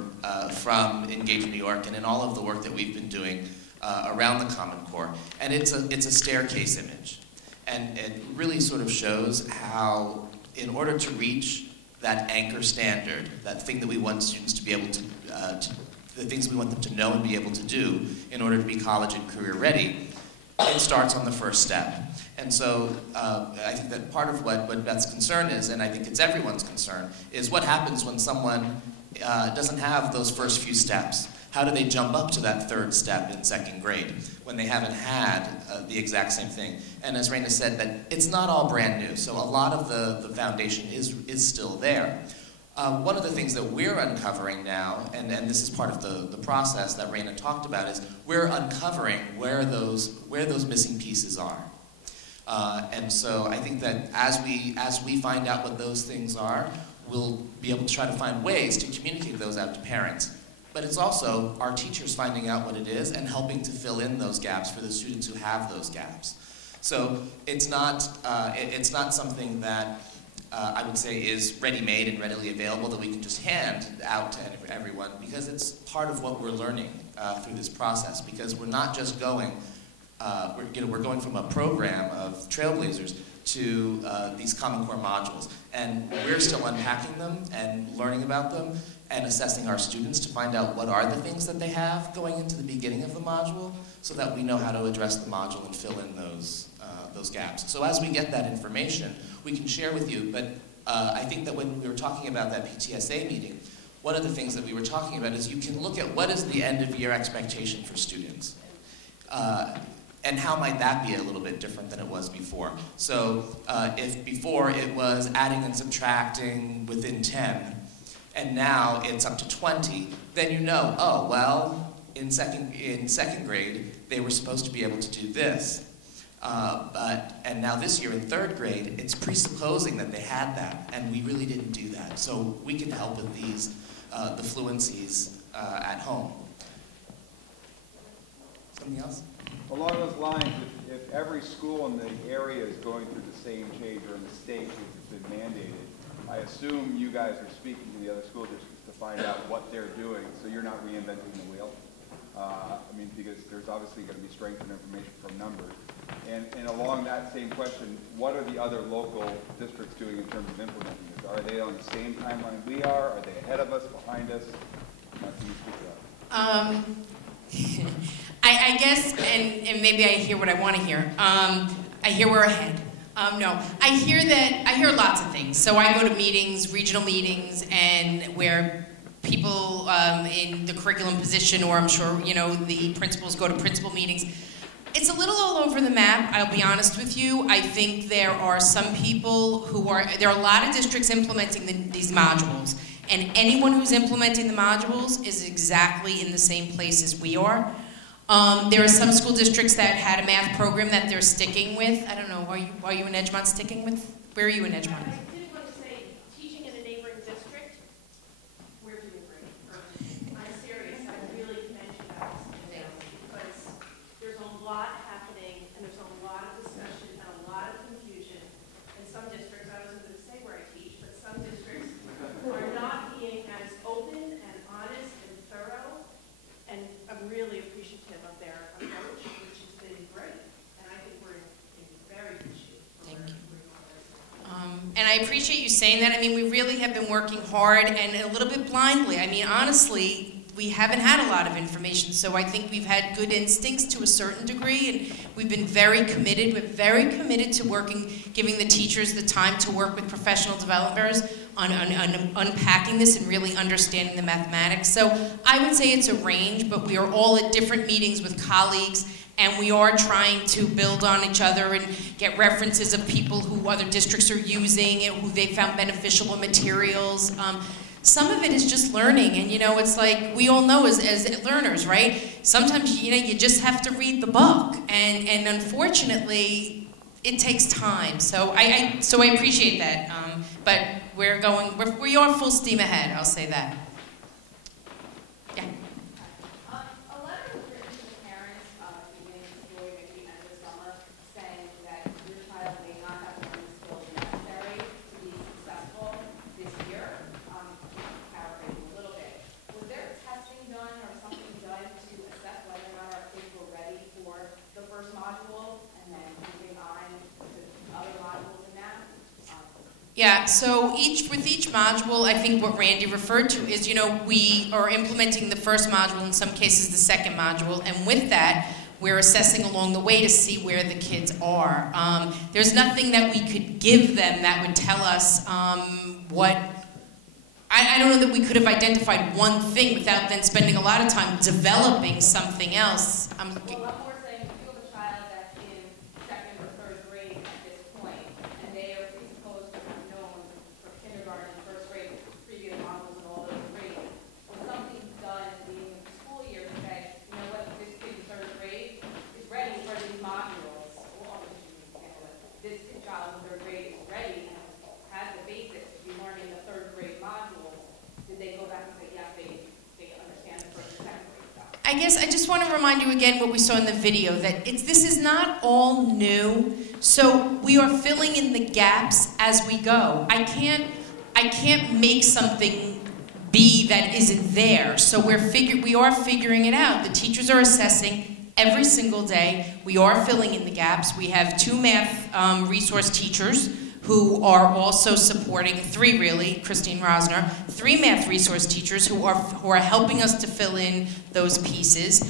from Engage New York and in all of the work that we've been doing around the Common Core, and it's a staircase image, and it really sort of shows how, in order to reach that anchor standard, that thing that we want students to be able to the things we want them to know and be able to do in order to be college and career ready, it starts on the first step. And so I think that part of what Beth's concern is, and I think it's everyone's concern, is what happens when someone doesn't have those first few steps. How do they jump up to that third step in second grade when they haven't had the exact same thing? And as Raina said, that it's not all brand new, so a lot of the foundation is still there. One of the things that we're uncovering now, and this is part of the process that Raina talked about, is we're uncovering where those missing pieces are. And so I think that as we find out what those things are, we'll be able to try to find ways to communicate those out to parents. But it's also our teachers finding out what it is and helping to fill in those gaps for the students who have those gaps. So it's not something that I would say is ready-made and readily available that we can just hand out to everyone, because it's part of what we're learning through this process. Because we're not just going, we're going from a program of Trailblazers to these Common Core modules, and we're still unpacking them and learning about them and assessing our students to find out what are the things that they have going into the beginning of the module, so that we know how to address the module and fill in those gaps. So as we get that information, we can share with you, but I think that when we were talking about that PTSA meeting, one of the things that we were talking about is you can look at what is the end of year expectation for students. And how might that be a little bit different than it was before? So if before it was adding and subtracting within 10, and now it's up to 20, then you know, oh, well, in second grade, they were supposed to be able to do this. And now this year in third grade, it's presupposing that they had that, and we really didn't do that. So we can help with these, the fluencies at home. Something else? Along those lines, if every school in the area is going through the same change, or in the state which has been mandated, I assume you guys are speaking to the other school districts to find out what they're doing, so you're not reinventing the wheel. I mean, because there's obviously going to be strength in information from numbers. And along that same question, what are the other local districts doing in terms of implementing this? Are they on the same timeline we are? Are they ahead of us, behind us? Can you speak to that? I guess, and maybe I hear what I want to hear. I hear we're ahead. No, I hear lots of things. So I go to meetings, regional meetings, and where people in the curriculum position, or I'm sure, you know, the principals go to principal meetings. It's a little all over the map, I'll be honest with you. I think there are some people who there are a lot of districts implementing these modules, and anyone who's implementing the modules is exactly in the same place as we are. There are some school districts that had a math program that they're sticking with. I don't know, are you in Edgemont sticking with? Where are you in Edgemont? I did want to say, teaching in a neighboring district, we're doing great. I'm serious, I really commend you guys, because there's a lot happening, and there's a lot of discussion and a lot of confusion. In some districts, I wasn't going to say where I teach, but some districts are not being as open and honest and thorough, and I'm really appreciative of their approach, which has been great. And I think we're in very good shape. Thank you. And I appreciate you saying that. I mean, we really have been working hard and a little bit blindly. I mean, honestly, we haven't had a lot of information, so I think we've had good instincts to a certain degree, and we've been very committed. We're very committed to working, giving the teachers the time to work with professional developers on unpacking this and really understanding the mathematics. So I would say it's a range, but we are all at different meetings with colleagues, and we are trying to build on each other and get references of people who other districts are using and who they found beneficial in materials. Some of it is just learning, and you know, it's like we all know as learners, right? Sometimes you just have to read the book, and unfortunately, it takes time. So I appreciate that, but we are full steam ahead. I'll say that. Yeah. A letter was written to the parents beginning of school, maybe end of summer, saying that your child may not have the learning skills necessary to be successful this year. Paraphrasing a little bit. Was there testing done or something done to assess whether or not our kids were ready for the first module and then moving on to other modules in that? Yeah, so with each module, I think what Randy referred to is, we are implementing the first module, in some cases the second module, and with that, We're assessing along the way to see where the kids are. There's nothing that we could give them that would tell us what, I don't know that we could have identified one thing without then spending a lot of time developing something else. Well, what we're saying, if you have a child that's in second or third grade at this point, and they are presupposed to have known for kindergarten and first grade, previous modules and all those grades, when something's done at the beginning of the school year to say, you know what, this kid in third grade is ready for these modules, or this child in third grade is ready and has the basics to be learning the third grade modules, did they go back and say, yes, they understand the first and second grade stuff? I guess I just want to remind you again what we saw in the video, that this is not all new, so we are filling in the gaps as we go. I can't make something be that isn't there, so we are figuring it out. The teachers are assessing every single day. We are filling in the gaps. We have 2 math resource teachers who are also supporting, 3 really, Christine Rosner, 3 math resource teachers who are helping us to fill in those pieces.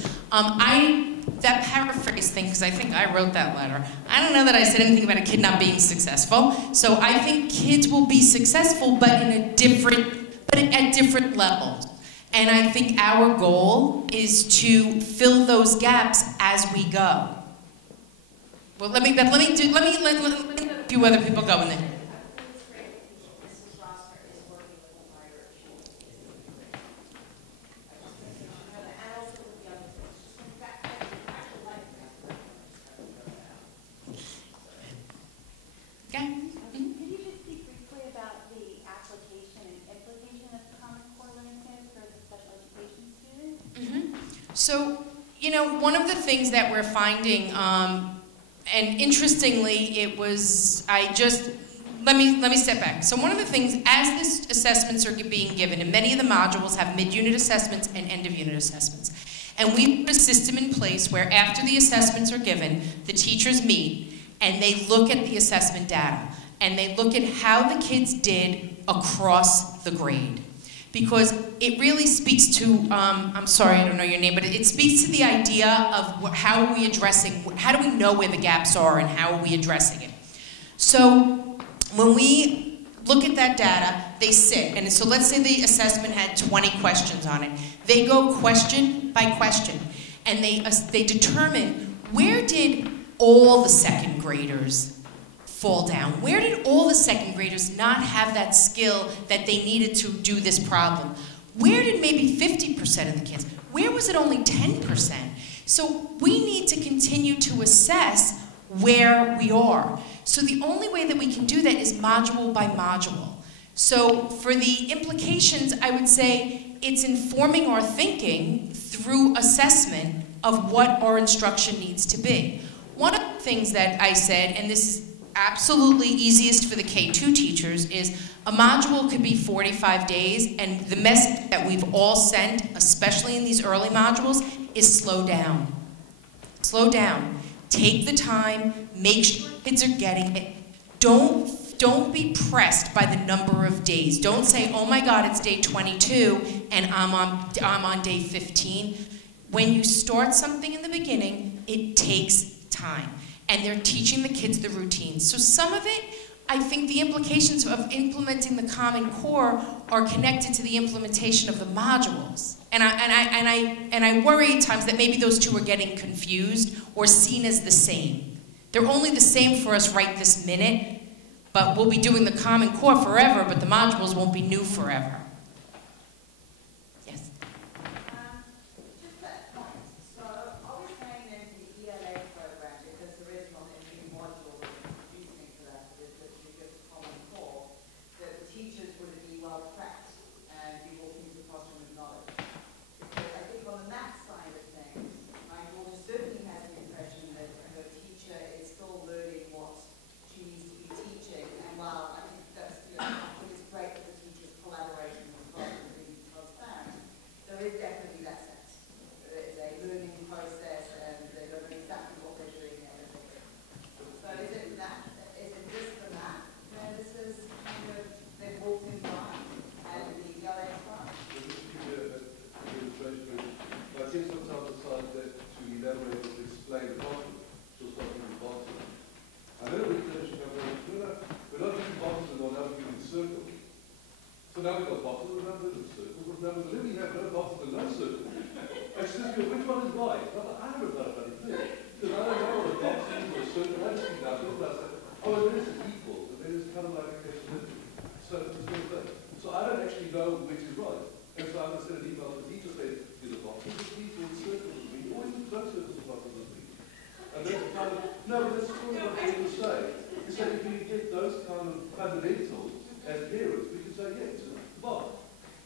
That paraphrase thing, because I think I wrote that letter, I don't know that I said anything about a kid not being successful. So I think kids will be successful, but at different levels. And I think our goal is to fill those gaps as we go. Well, let me a few other people go in there. Okay. Could you just speak briefly about the application and implication of the Common Core Learning Standards for the special education students? So, you know, one of the things that we're finding, and interestingly, it was, let me step back. So one of the things, as these assessments are being given, and many of the modules have mid-unit assessments and end-of-unit assessments, and we put a system in place where after the assessments are given, the teachers meet, and they look at the assessment data, and they look at how the kids did across the grade. Because it really speaks to, I'm sorry, I don't know your name, but it speaks to the idea of how are we addressing, how do we know where the gaps are and how are we addressing it. So when we look at that data, they sit, and so let's say the assessment had 20 questions on it. They go question by question, and they determine where did all the second graders fall down? Where did all the second graders not have that skill that they needed to do this problem? Where did maybe 50% of the kids? Where was it only 10%? So we need to continue to assess where we are. So the only way that we can do that is module by module. So for the implications, I would say it's informing our thinking through assessment of what our instruction needs to be. One of the things that I said, and this is absolutely easiest for the K-2 teachers, is a module could be 45 days, and the message that we've all sent, especially in these early modules, is slow down. Slow down. Take the time, make sure kids are getting it. Don't be pressed by the number of days. Don't say, oh my God, it's day 22, and I'm on day 15. When you start something in the beginning, it takes time. And they're teaching the kids the routines. So some of it, I think the implications of implementing the Common Core are connected to the implementation of the modules. And I worry at times that maybe those two are getting confused or seen as the same. They're only the same for us right this minute, but we'll be doing the Common Core forever, but the modules won't be new forever. Yes? Just that point. So are we saying that the ELA program, because there is not any module using for that, is literally just a Common Core, that the teachers would be well prepped and be walking into the classroom with knowledge? Because I think on the math side of things, my daughter certainly has the impression that her teacher is still learning what she needs to be teaching. And while I think that's, I think it's great that the teachers collaborate fundamental as parents. We can say, yeah, it's love,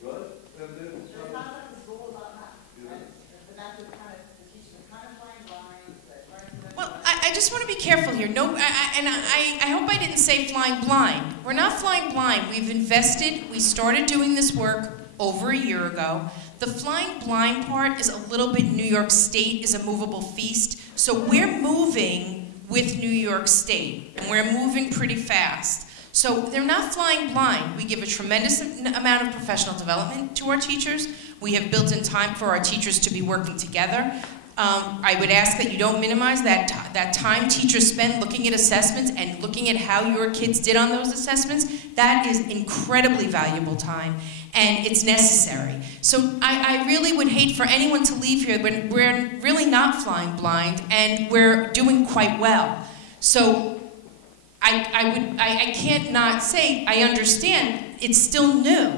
right? And then, It's not like it's all about math, right? The math is kind of, the teachers are kind of flying blind, but Well, I just want to be careful here. No, I hope I didn't say flying blind. We're not flying blind. We've invested. We started doing this work over a year ago. The flying blind part is a little bit New York State is a movable feast. So we're moving with New York State, and we're moving pretty fast. So they're not flying blind. We give a tremendous amount of professional development to our teachers. We have built in time for our teachers to be working together. I would ask that you don't minimize that time teachers spend looking at assessments and looking at how your kids did on those assessments. That is incredibly valuable time, and it's necessary. So I really would hate for anyone to leave here, but we're really not flying blind, and we're doing quite well. So I can't not say I understand it's still new.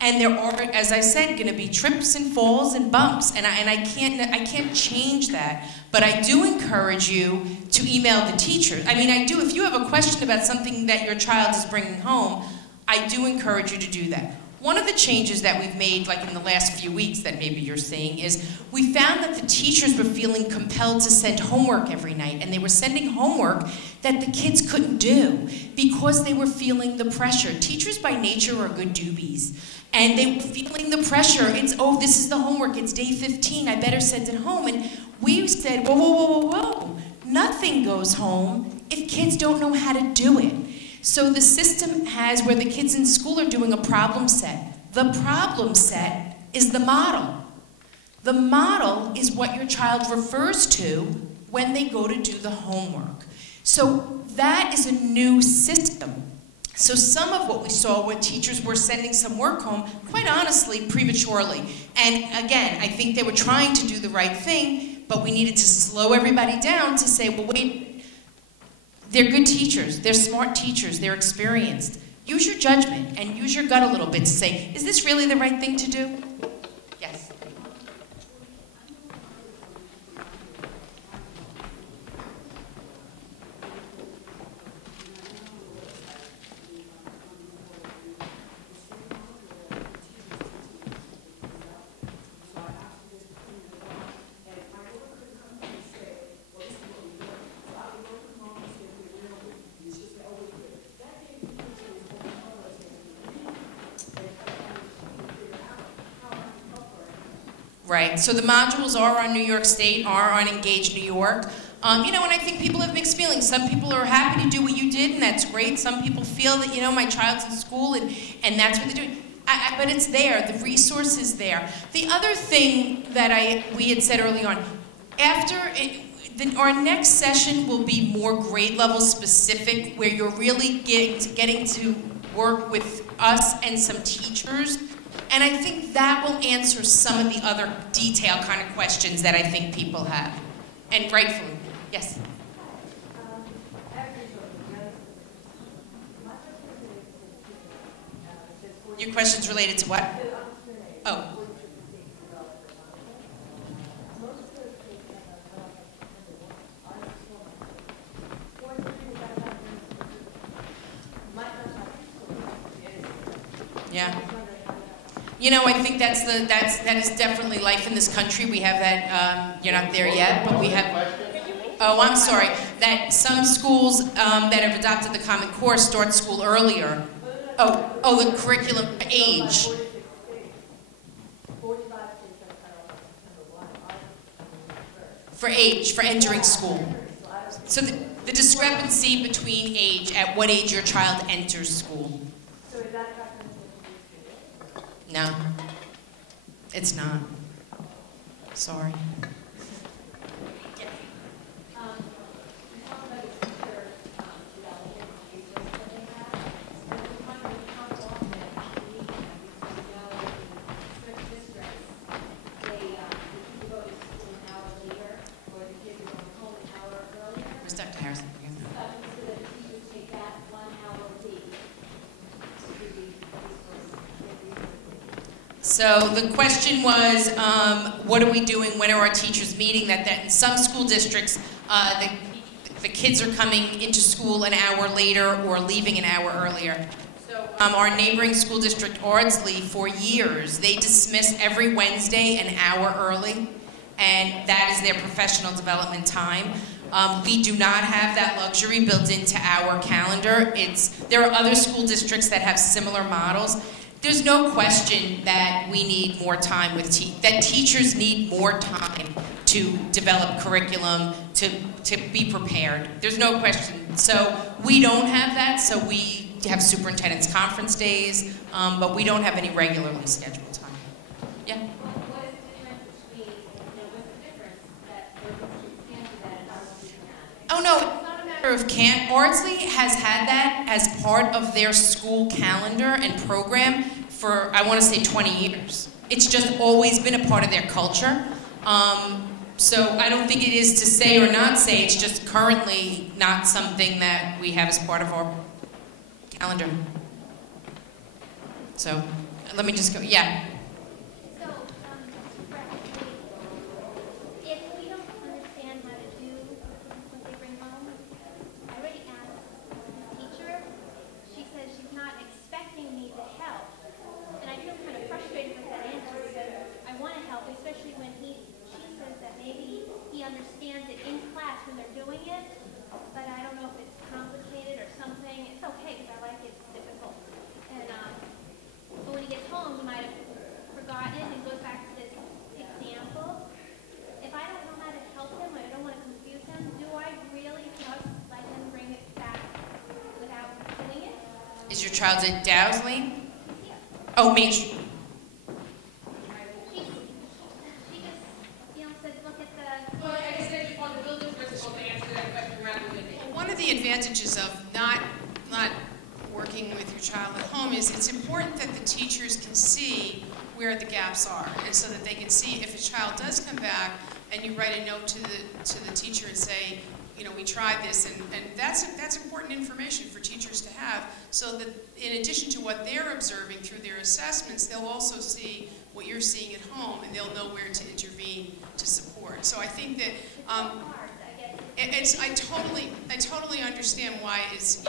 And there are, as I said, going to be trips and falls and bumps, and I can't change that. But I do encourage you to email the teachers. I mean, I do. If you have a question about something that your child is bringing home, I do encourage you to do that. One of the changes that we've made, like in the last few weeks that maybe you're seeing, is we found that the teachers were feeling compelled to send homework every night, and they were sending homework that the kids couldn't do because they were feeling the pressure. Teachers by nature are good doobies. And they were feeling the pressure. It's, oh, this is the homework. It's day 15. I better send it home. And we said, whoa, whoa, whoa, whoa, whoa. Nothing goes home if kids don't know how to do it. So the system has where the kids in school are doing a problem set. The problem set is the model. The model is what your child refers to when they go to do the homework. So that is a new system. So some of what we saw were teachers were sending some work home, quite honestly, prematurely. And again, I think they were trying to do the right thing, but we needed to slow everybody down to say, well, wait, they're good teachers, they're smart teachers, they're experienced. Use your judgment and use your gut a little bit to say, is this really the right thing to do? Yes. Right, so the modules are on New York State, are on Engage New York. You know, and I think people have mixed feelings. Some people are happy to do what you did, and that's great. Some people feel that, you know, my child's in school, and that's what they're doing. But it's there, the resource is there. The other thing that we had said early on, our next session will be more grade level specific, where you're really getting to work with us and some teachers. And I think that will answer some of the other detail kind of questions that I think people have. And rightfully, yes? Your question's related to what? Oh. Yeah. You know, I think that is definitely life in this country. We have that, you're not there yet, but we have, oh, I'm sorry, that some schools that have adopted the Common Core start school earlier. Oh, the curriculum age. For age, for entering school. So the discrepancy between age, at what age your child enters school. No, it's not. Sorry. Where's Dr. Harrison? So the question was, what are we doing? When are our teachers meeting? That in some school districts, the kids are coming into school an hour later or leaving an hour earlier. So our neighboring school district, Ardsley, for years, they dismiss every Wednesday an hour early, and that is their professional development time. We do not have that luxury built into our calendar. There are other school districts that have similar models. There's no question that we need more time with that teachers need more time to develop curriculum, to be prepared. There's no question. So we don't have that, so we have superintendent's conference days, but we don't have any regularly scheduled time. Yeah? What is the difference between, what's the difference that Irvington stands for that and Ardsley can't? Oh no, it's not a matter of can't. Ardsley has had that as part of their school calendar and program for, I want to say, 20 years. It's just always been a part of their culture. So I don't think it is to say or not say, it's just currently not something that we have as part of our calendar. So let me just go, yeah. So, if we don't understand how to do what they bring home, I already asked the teacher. She says she's not expecting me to help. And I feel kind of frustrated with that answer because I want to help, especially when she says that maybe he understands it in class when they're doing it, but I don't know if it's complicated or something. It's okay because I like it. It's difficult. And but when he gets home, he might have forgotten and goes back to this example. If I don't know how to help him, or I don't want to confuse him, do I really just let him bring it back without doing it? Is your child at Dowsley? Oh, Main Street. She just, said, look at the... Well, like I said, on the building principal to answer that question rather than me. One of the advantages of not working with your child at home is it's important that the teachers can see where the gaps are, and so that they can see if a child does come back and you write a note to the teacher and say, we tried this, and that's important information for teachers to have, so that in addition to what they're observing through their assessments, they'll also see what you're seeing at home, and they'll know where to intervene to support. So I think that I totally understand why it's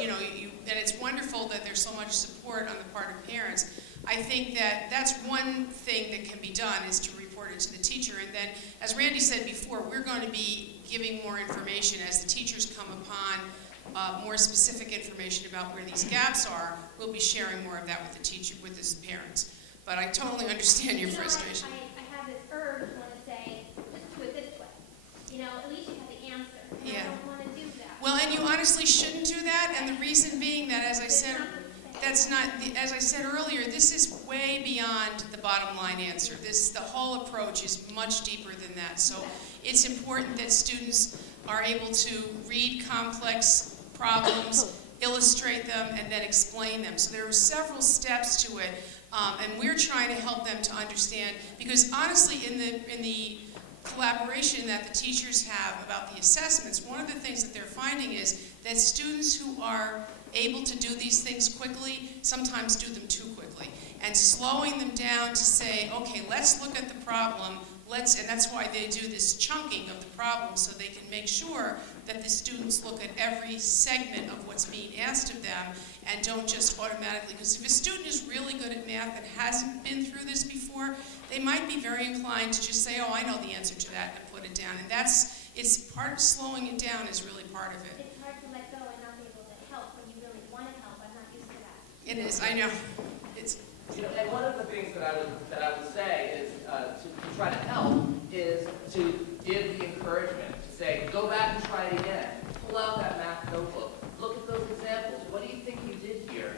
and it's wonderful that there's so much support on the part of parents. I think that that's one thing that can be done, is to report it to the teacher, and then, as Randy said before, we're going to be giving more information as the teachers come upon more specific information about where these gaps are. We'll be sharing more of that with the teacher, with his parents. But I totally understand your frustration. I have this urge to want to say, just do it this way. At least you have the answer. And Yeah. I don't want to do that. Well, and you honestly shouldn't do that, and the reason being that, as I said, as I said earlier, this is way beyond the bottom line answer. The whole approach is much deeper than that. So it's important that students are able to read complex problems, illustrate them, and then explain them. So there are several steps to it, and we're trying to help them to understand, because honestly, in the collaboration that the teachers have about the assessments, one of the things that they're finding is that students who are able to do these things quickly sometimes do them too quickly. And slowing them down to say, okay, let's look at the problem, and that's why they do this chunking of the problem, so they can make sure that the students look at every segment of what's being asked of them and don't just automatically, because if a student is really good at math and hasn't been through this before, they might be very inclined to just say, oh, I know the answer to that, and put it down. And it's part of slowing it down is really part of it. It's hard to let go and not be able to help when you really want to help. I'm not used to that. It is, I know. And one of the things that I would say is to try to help is to give the encouragement to say, go back and try it again. Pull out that math notebook. Look at those examples. What do you think you did here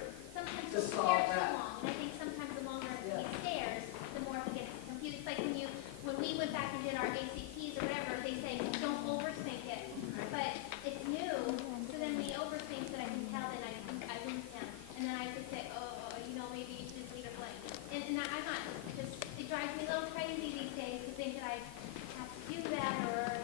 to solve that? And I think sometimes the longer he stares, the more he gets confused. It's like when we went back and did our ACTs or whatever, they say, don't overthink it. But it's new, so then we overthink that I can tell that I lose him. And then I could say, maybe you should leave it blank. And I'm not, it drives me a little crazy these days to think that I have to do that or,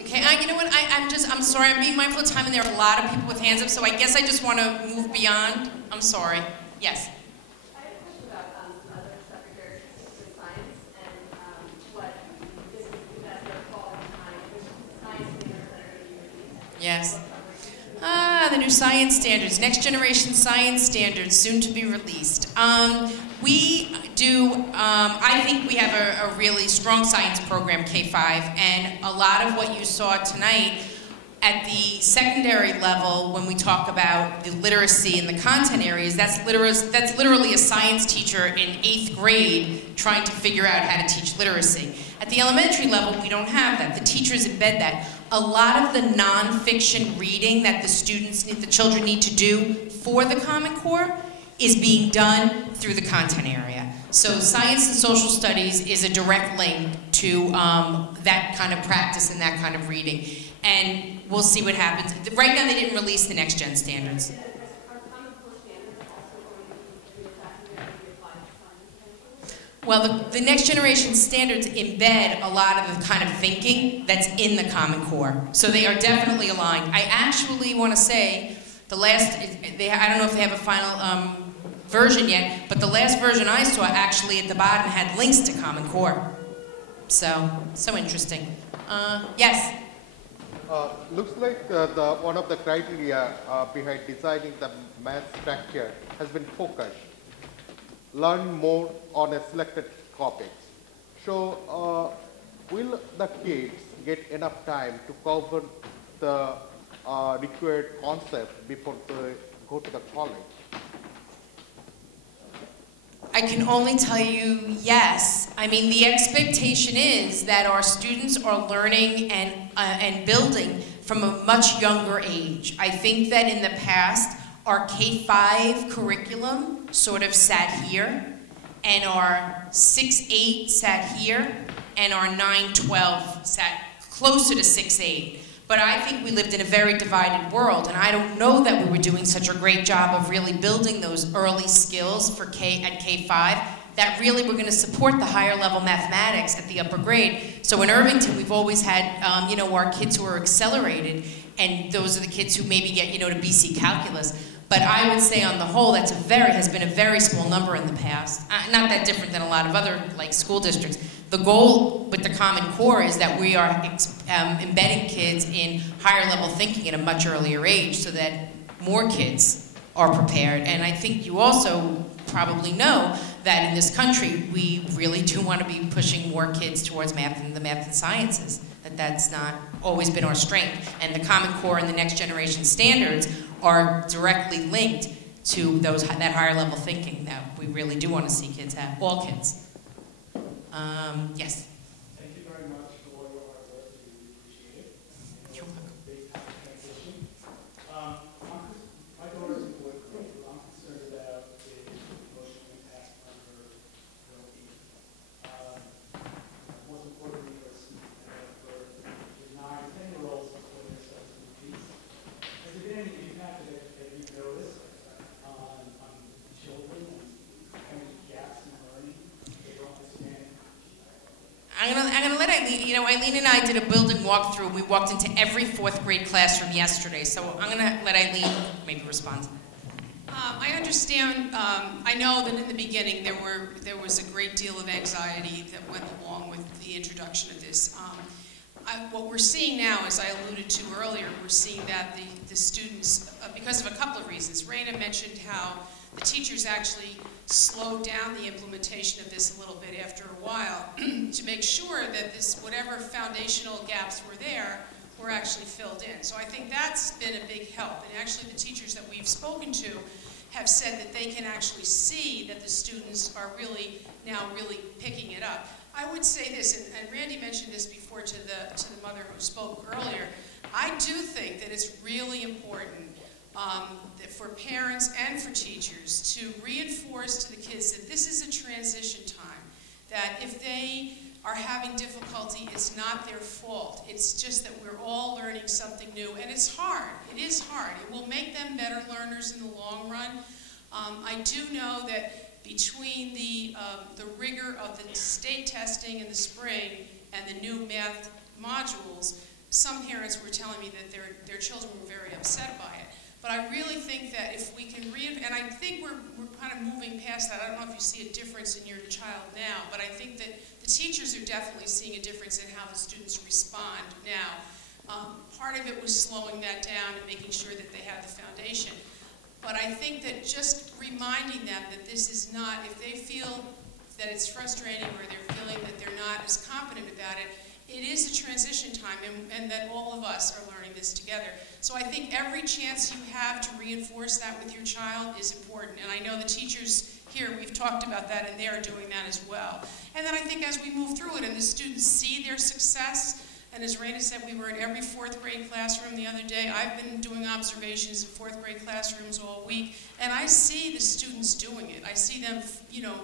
Okay, you know what, I'm sorry, I'm being mindful of time, and there are a lot of people with hands up, so I guess I just want to move beyond. I'm sorry. Yes? I have a question about other subject areas such as science and what this is, that they're calling time, which science standards that are going to be Yes. Ah, the new science standards, next generation science standards, soon to be released. We do, I think we have a really strong science program, K-5, and a lot of what you saw tonight at the secondary level, when we talk about the literacy and the content areas, that's literally a science teacher in 8th grade trying to figure out how to teach literacy. At the elementary level, we don't have that. The teachers embed that. A lot of the nonfiction reading that the students need, the children need to do for the Common Core is being done through the content area. So science and social studies is a direct link to that kind of practice and that kind of reading. And we'll see what happens. Right now they didn't release the next gen standards. Well, the next generation standards embed a lot of the kind of thinking that's in the Common Core. So they are definitely aligned. I actually want to say, I don't know if they have a final version yet, but the last version I saw actually at the bottom had links to Common Core. So interesting. Yes? Looks like one of the criteria behind designing the math structure has been focused. Learn more on a selected topics. So will the kids get enough time to cover the required concept before they go to the college? I can only tell you yes. I mean, the expectation is that our students are learning and building from a much younger age. I think that in the past, our K-5 curriculum sort of sat here, and our 6-8 sat here, and our 9-12 sat closer to 6-8. But I think we lived in a very divided world, and I don't know that we were doing such a great job of really building those early skills for at K-5 that really were going to support the higher level mathematics at the upper grade. So in Irvington, we've always had, our kids who are accelerated, and those are the kids who maybe get, to BC calculus. But I would say on the whole, has been a very small number in the past. Not that different than a lot of other school districts. The goal with the Common Core is that we are embedding kids in higher level thinking at a much earlier age so that more kids are prepared. And I think you also probably know that in this country, we really do want to be pushing more kids towards math and the math and sciences. That's not always been our strength. And the Common Core and the next generation standards are directly linked to that higher level thinking that we really do want to see kids have, all kids. Yes? Thank you very much for your hard work. We really appreciate it. You're welcome. Big transition. My daughter's in 4th grade. What I'm concerned about is emotional impact on her well-being. Most importantly, for the 9- and 10-year-olds when they're substance abuse. Has there been any impact that you've noticed on children and any gaps in learning they don't understand? I'm gonna let Eileen, Eileen and I did a building walkthrough. We walked into every 4th grade classroom yesterday, so I'm gonna let Eileen maybe respond. I understand, I know that in the beginning there was a great deal of anxiety that went along with the introduction of this. What we're seeing now, as I alluded to earlier, we're seeing that the students, because of a couple of reasons. Raina mentioned how the teachers actually slowed down the implementation of this a little bit after a while to make sure that whatever foundational gaps were there were actually filled in. So I think that's been a big help. And actually the teachers that we've spoken to have said that they can actually see that the students are now really picking it up. I would say this, and Randy mentioned this before to the mother who spoke earlier, I do think that it's really important that for parents and for teachers to reinforce to the kids that this is a transition time, that if they are having difficulty, it's not their fault. It's just that we're all learning something new, and it's hard. It is hard. It will make them better learners in the long run. I do know that between the rigor of the state testing in the spring and the new math modules, some parents were telling me that their children were very upset by it. But I really think that if we can and I think we're kind of moving past that. I don't know if you see a difference in your child now, but I think that the teachers are definitely seeing a difference in how the students respond now. Part of it was slowing that down and making sure that they have the foundation. But I think that just reminding them that this is not, if they feel that it's frustrating or they're feeling that they're not as confident about it, it is a transition time, and that all of us are learning this together. So I think every chance you have to reinforce that with your child is important. And I know the teachers here, we've talked about that, and they are doing that as well. And then I think as we move through it and the students see their success, and as Raina said, we were in every 4th grade classroom the other day. I've been doing observations in 4th grade classrooms all week, and I see the students doing it. I see them, you know,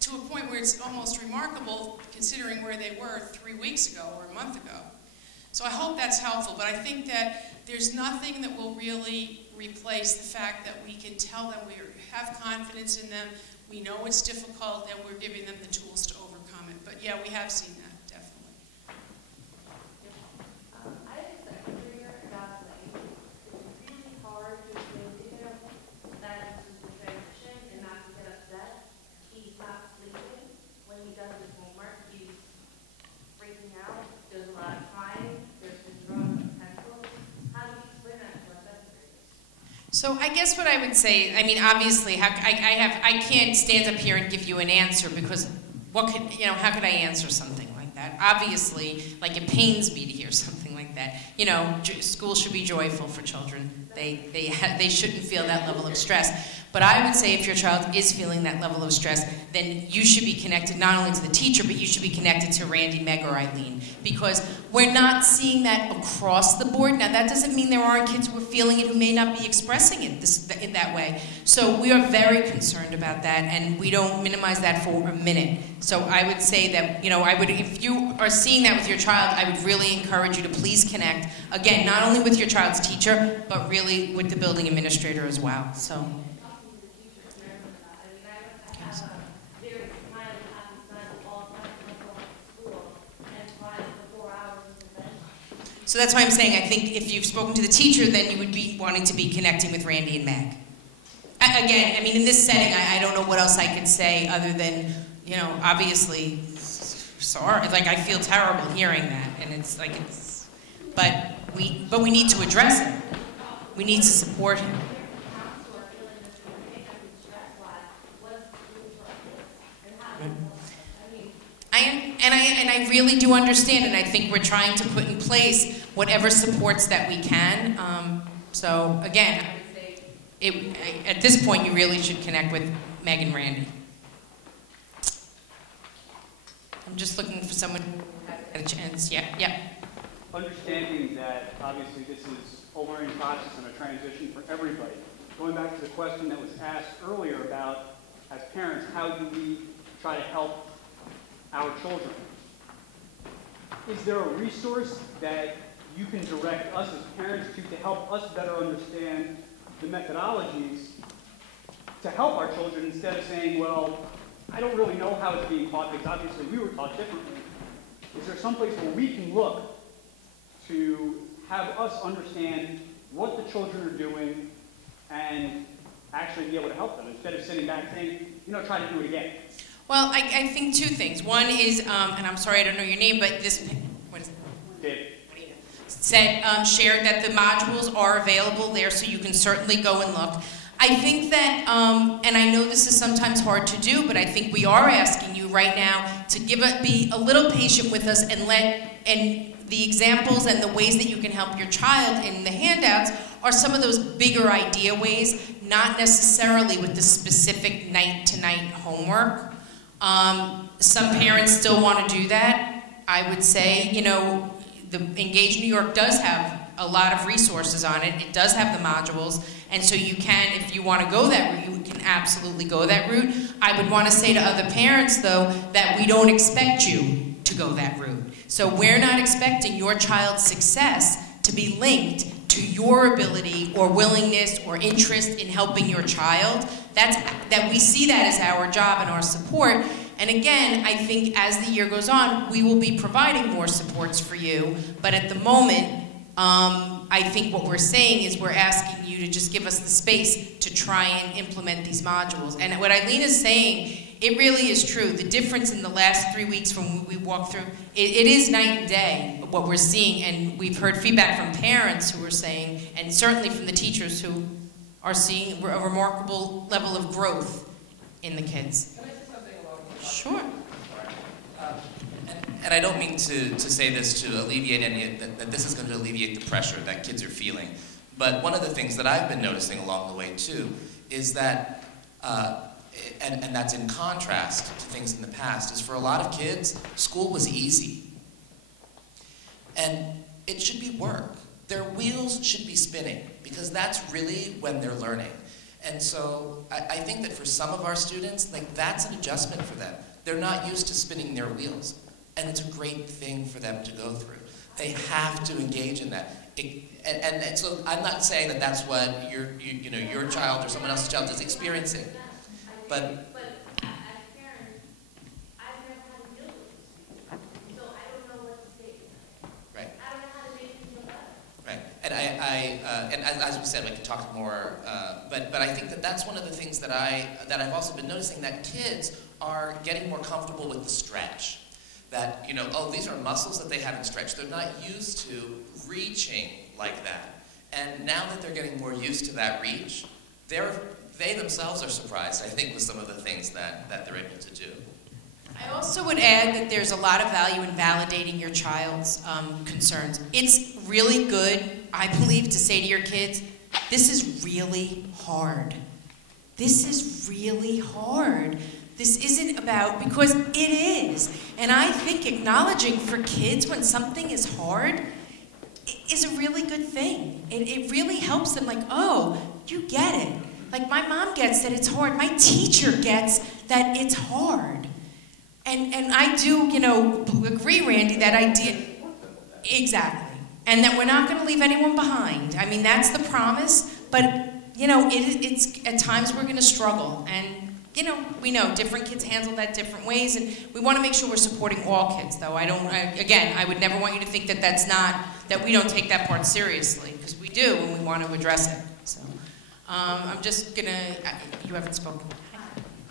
to a point where it's almost remarkable considering where they were 3 weeks ago or a month ago. So I hope that's helpful, but I think that there's nothing that will really replace the fact that we can tell them we have confidence in them, we know it's difficult, and we're giving them the tools to overcome it. But yeah, we have seen that. So I guess what I would say, I mean, obviously, I can't stand up here and give you an answer because how could I answer something like that? Obviously, like it pains me to hear something like that. You know, school should be joyful for children. They shouldn't feel that level of stress. But I would say if your child is feeling that level of stress, then you should be connected not only to the teacher, but you should be connected to Randy, Meg, or Eileen. Because we're not seeing that across the board. Now, that doesn't mean there aren't kids who are feeling it who may not be expressing it in that way. So we are very concerned about that, and we don't minimize that for a minute. So I would say that, you know, if you are seeing that with your child, I would really encourage you to please connect, again, not only with your child's teacher, but really with the building administrator as well. So. So that's why I'm saying I think if you've spoken to the teacher, then you would be wanting to be connecting with Randy and Meg. Again, I mean, in this setting, I don't know what else I could say other than, you know, obviously, sorry, like I feel terrible hearing that, and it's like but we need to address it. We need to support him. I really do understand, and I think we're trying to put in place whatever supports that we can. So again, I would say at this point, you really should connect with Meg and Randy. I'm just looking for someone who had a chance. Yeah. Understanding that obviously this is a learning process and a transition for everybody. Going back to the question that was asked earlier about, as parents, how do we try to help our children? Is there a resource that you can direct us as parents to help us better understand the methodologies to help our children instead of saying, well, I don't really know how it's being taught because obviously we were taught differently. Is there some place where we can look to have us understand what the children are doing and actually be able to help them instead of sitting back saying, you know, try to do it again? Well, I think two things. One is, and I'm sorry I don't know your name, but this, what is it? David. Shared that the modules are available there, so you can certainly go and look. I think that, and I know this is sometimes hard to do, but I think we are asking you right now to be a little patient with us and the examples and the ways that you can help your child in the handouts are some of those bigger idea ways, not necessarily with the specific night-to-night homework. Some parents still want to do that. I would say, you know, the Engage New York does have a lot of resources on it. It does have the modules, and so you can, if you want to go that route, you can absolutely go that route. I would want to say to other parents, though, that we don't expect you to go that route. So we're not expecting your child's success to be linked to your ability or willingness or interest in helping your child. That we see that as our job and our support. And again, I think as the year goes on, we will be providing more supports for you. But at the moment, I think what we're saying is we're asking you to just give us the space to try and implement these modules. And what Eileen is saying it really is true. The difference in the last 3 weeks from when we walked through, it is night and day what we're seeing, and we've heard feedback from parents who are saying, and certainly from the teachers who are seeing a remarkable level of growth in the kids. Can I say something along those lines? Sure. And I don't mean to say this to alleviate that this is going to alleviate the pressure that kids are feeling. But one of the things that I've been noticing along the way too is that, and that's in contrast to things in the past, is for a lot of kids, school was easy. And it should be work. Their wheels should be spinning, because that's really when they're learning. And so I think that for some of our students, like, that's an adjustment for them. They're not used to spinning their wheels. And it's a great thing for them to go through. They have to engage in that. And so I'm not saying that that's what your child or someone else's child is experiencing. But as parents, I've never had to deal with this. So I don't know what to say. Right. I don't know how to make them feel better. Right. And as we said, we could talk more. But I think that that's one of the things that I've also been noticing, that kids are getting more comfortable with the stretch. That, oh, these are muscles that they haven't stretched. They're not used to reaching like that. And now that they're getting more used to that reach, they themselves are surprised, I think, with some of the things that they're able to do. I also would add that there's a lot of value in validating your child's concerns. It's really good, I believe, to say to your kids, this is really hard. This is really hard. This isn't about, because it is. And I think acknowledging for kids when something is hard is a really good thing. It really helps them, like, oh, you get it. Like, my mom gets that it's hard. My teacher gets that it's hard. And I do, agree, Randy, that idea. Exactly. And that we're not going to leave anyone behind. I mean, that's the promise. But, it's at times we're going to struggle. And we know different kids handle that different ways, and we want to make sure we're supporting all kids, though. I would never want you to think that that we don't take that part seriously, because we do, and we want to address it. So, I'm just gonna, you haven't spoken.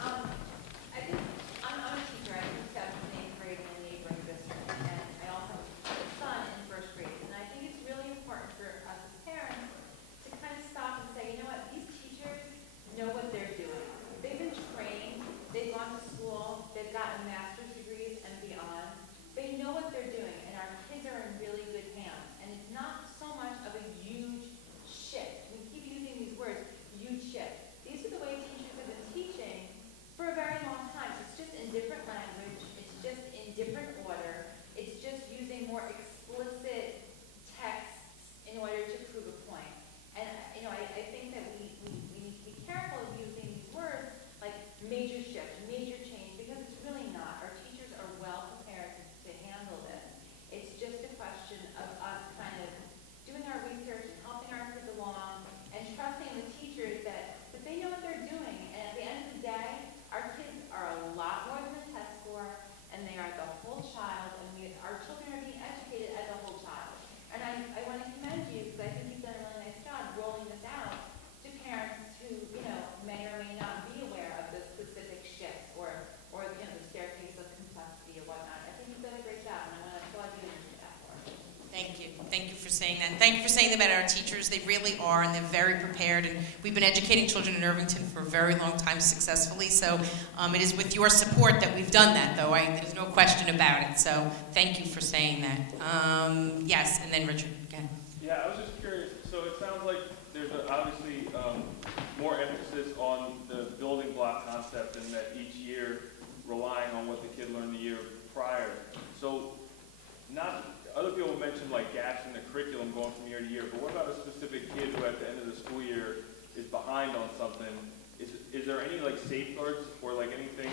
I'm a teacher. I teach 7th and 8th grade in a neighboring district, and I also have a son in 1st grade. And I think it's really important for us as parents to kind of stop and say, you know what, these teachers know what they're doing. They've been trained, they've gone to school, they've gotten master's degrees and beyond. They know what they're doing, and our kids are in really good hands. And it's not so much of a huge shift. We keep using these words, huge shift. These are the way teachers have been teaching for a very long time. It's just in different language, it's just in different order, it's just using more explicit texts in order to prove a point. And I think that we need to be careful of using these words like major shift, major change, because it's really not. Our teachers are well prepared to handle this. It's just a question of us kind of doing our research and helping our kids along and trusting the teachers that they know what they're doing. And at the end of the day, our kids are a lot more than a test score, and they are the whole child, and our children are being educated as a whole child. And I want to commend you, because I think you've done a really nice job rolling this out to parents who, may or may not be aware of the specific shifts or the staircase of complexity or whatnot. I think you've done a great job, and I want to applaud you for that for it. Thank you. Thank you for saying that. And thank you for saying that about our teachers. They really are, and they're very prepared. And we've been educating children in Irvington for a very long time successfully. So it is with your support that we've done that, though. There's no question about it. So thank you for saying that. Yes, and then Richard, again. Yeah, I was just curious. So it sounds like there's obviously more emphasis on the building block concept, and that each year relying on what the kid learned the year prior. So other people mentioned like gaps in the curriculum going from year to year, but what about a specific kid who at the end of the school year is behind on something? Is there any like safeguards or like anything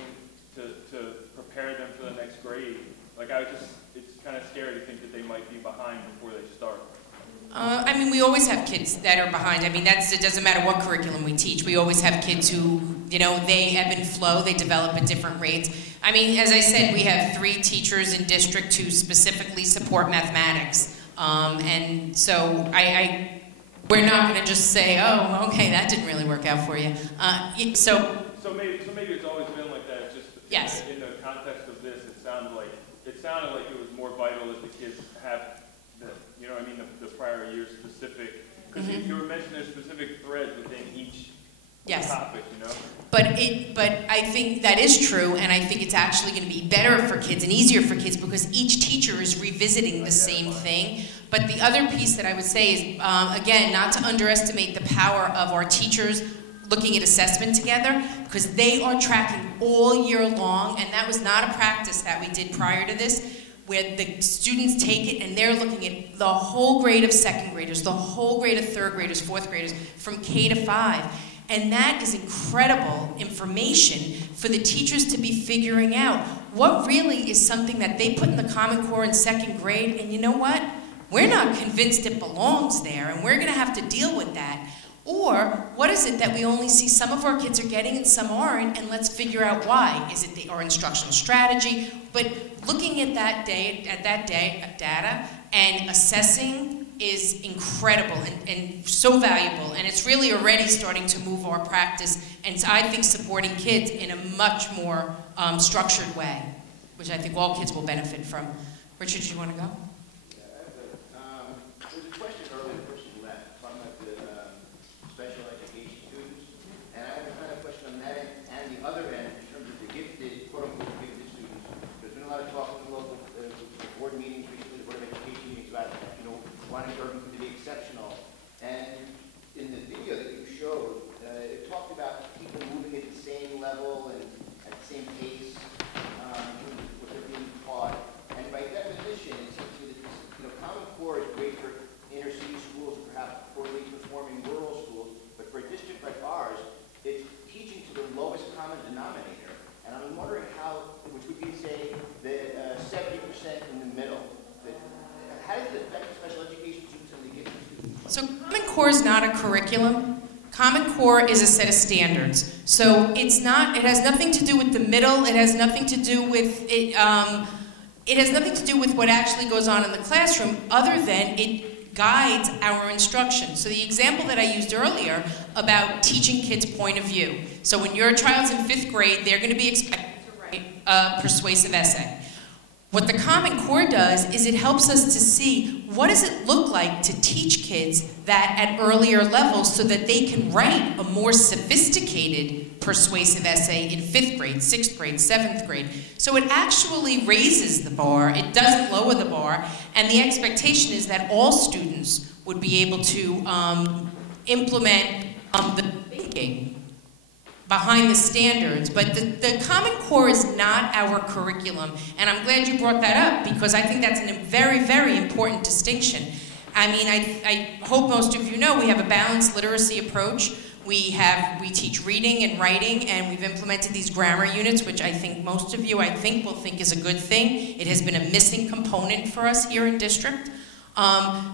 to prepare them for the next grade? Like it's kind of scary to think that they might be behind before they start. We always have kids that are behind. It doesn't matter what curriculum we teach. We always have kids who, they ebb and flow. They develop at different rates. As I said, we have 3 teachers in district who specifically support mathematics. And so we're not going to just say, oh, okay, that didn't really work out for you. So maybe it's always been like that. It's just sounded like it was more vital that the kids have the, you know what I mean, the prior year specific, because you were mentioning specific threads within each topic, you know? But I think that is true, and I think it's actually going to be better for kids and easier for kids because each teacher is revisiting the same thing. But the other piece that I would say is, again, not to underestimate the power of our teachers looking at assessment together, because they are tracking all year long, and that was not a practice that we did prior to this, where the students take it and they're looking at the whole grade of second graders, the whole grade of third graders, fourth graders, from K to 5. And that is incredible information for the teachers to be figuring out what really is something that they put in the Common Core in second grade, and you know what? We're not convinced it belongs there, and we're going to have to deal with that. Or, what is it that we only see some of our kids are getting and some aren't, and let's figure out why. Is it our instructional strategy? But looking at that data and assessing is incredible and so valuable, and it's really already starting to move our practice, and I think supporting kids in a much more structured way, which I think all kids will benefit from. Richard, do you want to go? There was a question earlier, the person left, talking about the special education students, and I have a kind of question on that end and the other end in terms of the gifted, quote-unquote, gifted students. There's been a lot of talk in the local board meetings recently, the Board of Education meetings about, you know, wanting Irvington to be exceptional. And in the video that you showed, it talked about people moving at the same level and at the same pace in terms of what they're being taught. And by definition, it seems to me that this, you know, Common Core is great for inner city schools, perhaps poorly performing rural schools, but for a district like ours, it's teaching to the lowest common denominator. And I'm wondering how, which would be, say, the 70% in the middle. How does it affect special education students and the gifted students? So Common Core is not a curriculum. Common Core is a set of standards. So it's not, it has nothing to do with the middle, it has nothing to do with it, it has nothing to do with what actually goes on in the classroom other than it guides our instruction. So the example that I used earlier about teaching kids point of view. So when your child's in 5th grade, they're going to be expected to write a persuasive essay. What the Common Core does is it helps us to see what does it look like to teach kids that at earlier levels so that they can write a more sophisticated persuasive essay in 5th grade, 6th grade, 7th grade. So it actually raises the bar, it doesn't lower the bar, and the expectation is that all students would be able to implement the thinking behind the standards, but the Common Core is not our curriculum, and I'm glad you brought that up because I think that's a very, very important distinction. I mean, I hope most of you know we have a balanced literacy approach. We teach reading and writing, and we've implemented these grammar units, which I think most of you, will think is a good thing. It has been a missing component for us here in district.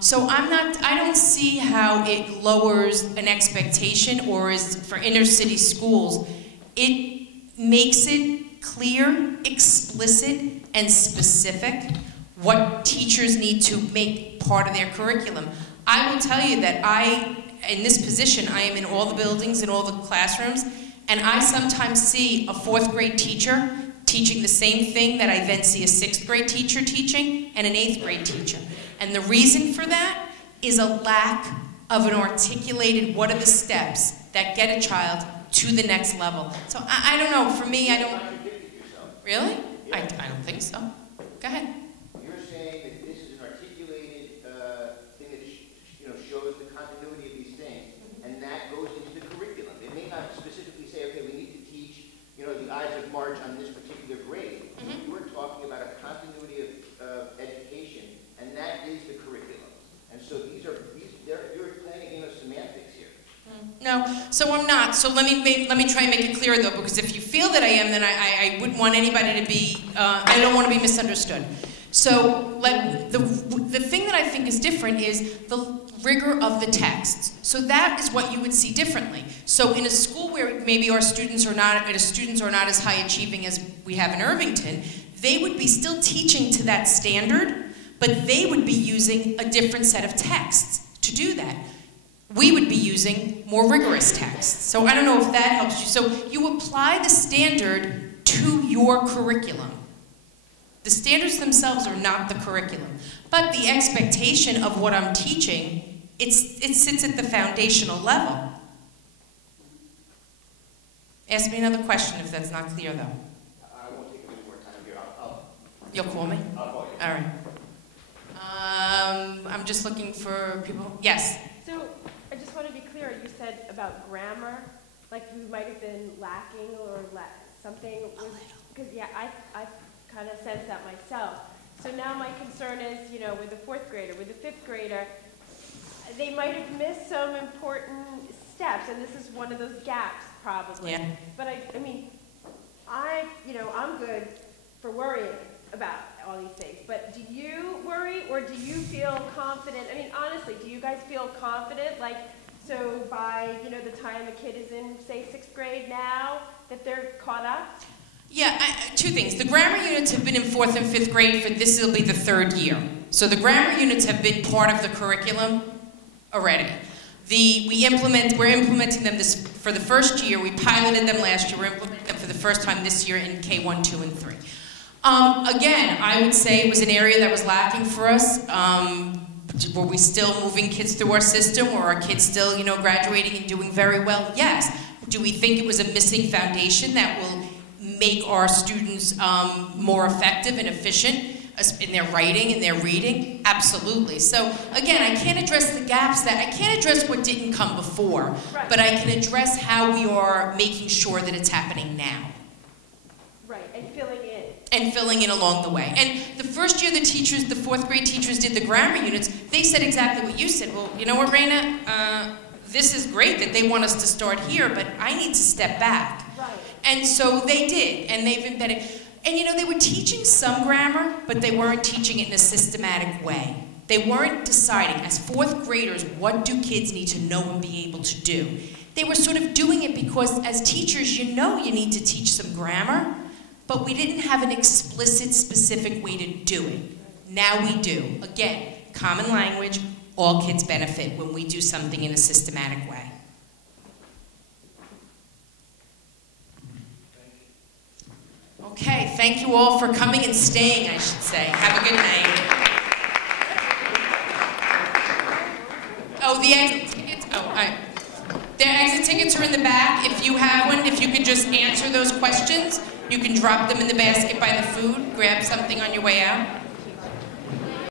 So I don't see how it lowers an expectation or is for inner city schools. It makes it clear, explicit, and specific what teachers need to make part of their curriculum. I will tell you that in this position, I am in all the buildings, in all the classrooms, and I sometimes see a 4th grade teacher teaching the same thing that I then see a 6th grade teacher teaching and an 8th grade teacher. And the reason for that is a lack of an articulated what are the steps that get a child to the next level. So I don't know, for me, I don't... Really? I don't think so. Go ahead. You're saying that this is an articulated thing that shows the continuity of these things, and that goes into the curriculum. It may not specifically say, okay, we need to teach, the Ides of March on this particular grade. You were talking about a continuity of education, and that is the curriculum. And so you're playing a game of semantics here. No, so I'm not. So let me try and make it clear though, because if you feel that I am, then I wouldn't want anybody to be. I don't want to be misunderstood. So the thing that I think is different is the rigor of the text. So that is what you would see differently. So in a school where maybe our students are not as high achieving as we have in Irvington, they would be still teaching to that standard, but they would be using a different set of texts to do that. We would be using more rigorous texts. So I don't know if that helps you. So you apply the standard to your curriculum. The standards themselves are not the curriculum, but the expectation of what I'm teaching, it sits at the foundational level. Ask me another question if that's not clear, though. I won't take any more time here. You'll call me? I'll call you. All right. I'm just looking for people. Yes? So I just want to be clear, you said about grammar, like we might have been lacking or something. Because, yeah, I kind of sense that myself. So now my concern is, you know, with the fourth grader, with the fifth grader, they might have missed some important steps, and this is one of those gaps, probably. Yeah. But I mean, I'm good for worrying about all these things, but do you worry, or do you feel confident? I mean, honestly, do you guys feel confident, like, so by, you know, the time a kid is in, say, 6th grade now, that they're caught up? Yeah, two things. The grammar units have been in 4th and 5th grade for this will be the 3rd year. So the grammar units have been part of the curriculum already. We're implementing them for the first year. We piloted them last year. We're implementing them for the first time this year in K1, 2, and 3. Again, I would say it was an area that was lacking for us. Were we still moving kids through our system? Were our kids still, you know, graduating and doing very well? Yes. Do we think it was a missing foundation that will make our students more effective and efficient in their writing and their reading? Absolutely. So again, I can't address the gaps I can't address what didn't come before, right, but I can address how we are making sure that it's happening now. Right, and filling in. And filling in along the way. And the first year the 4th grade teachers did the grammar units, they said exactly what you said. Well, you know what, Raina? This is great that they want us to start here, but I need to step back. Right. And so they did, and they've embedded. And you know, they were teaching some grammar, but they weren't teaching it in a systematic way. They weren't deciding, as 4th graders, what do kids need to know and be able to do. They were sort of doing it because as teachers, you know you need to teach some grammar, but we didn't have an explicit, specific way to do it. Now we do. Again, common language, all kids benefit when we do something in a systematic way. Okay, thank you all for coming and staying, I should say. Have a good night. Oh, the exit tickets? The exit tickets are in the back. If you have one, if you could just answer those questions, you can drop them in the basket by the food, grab something on your way out.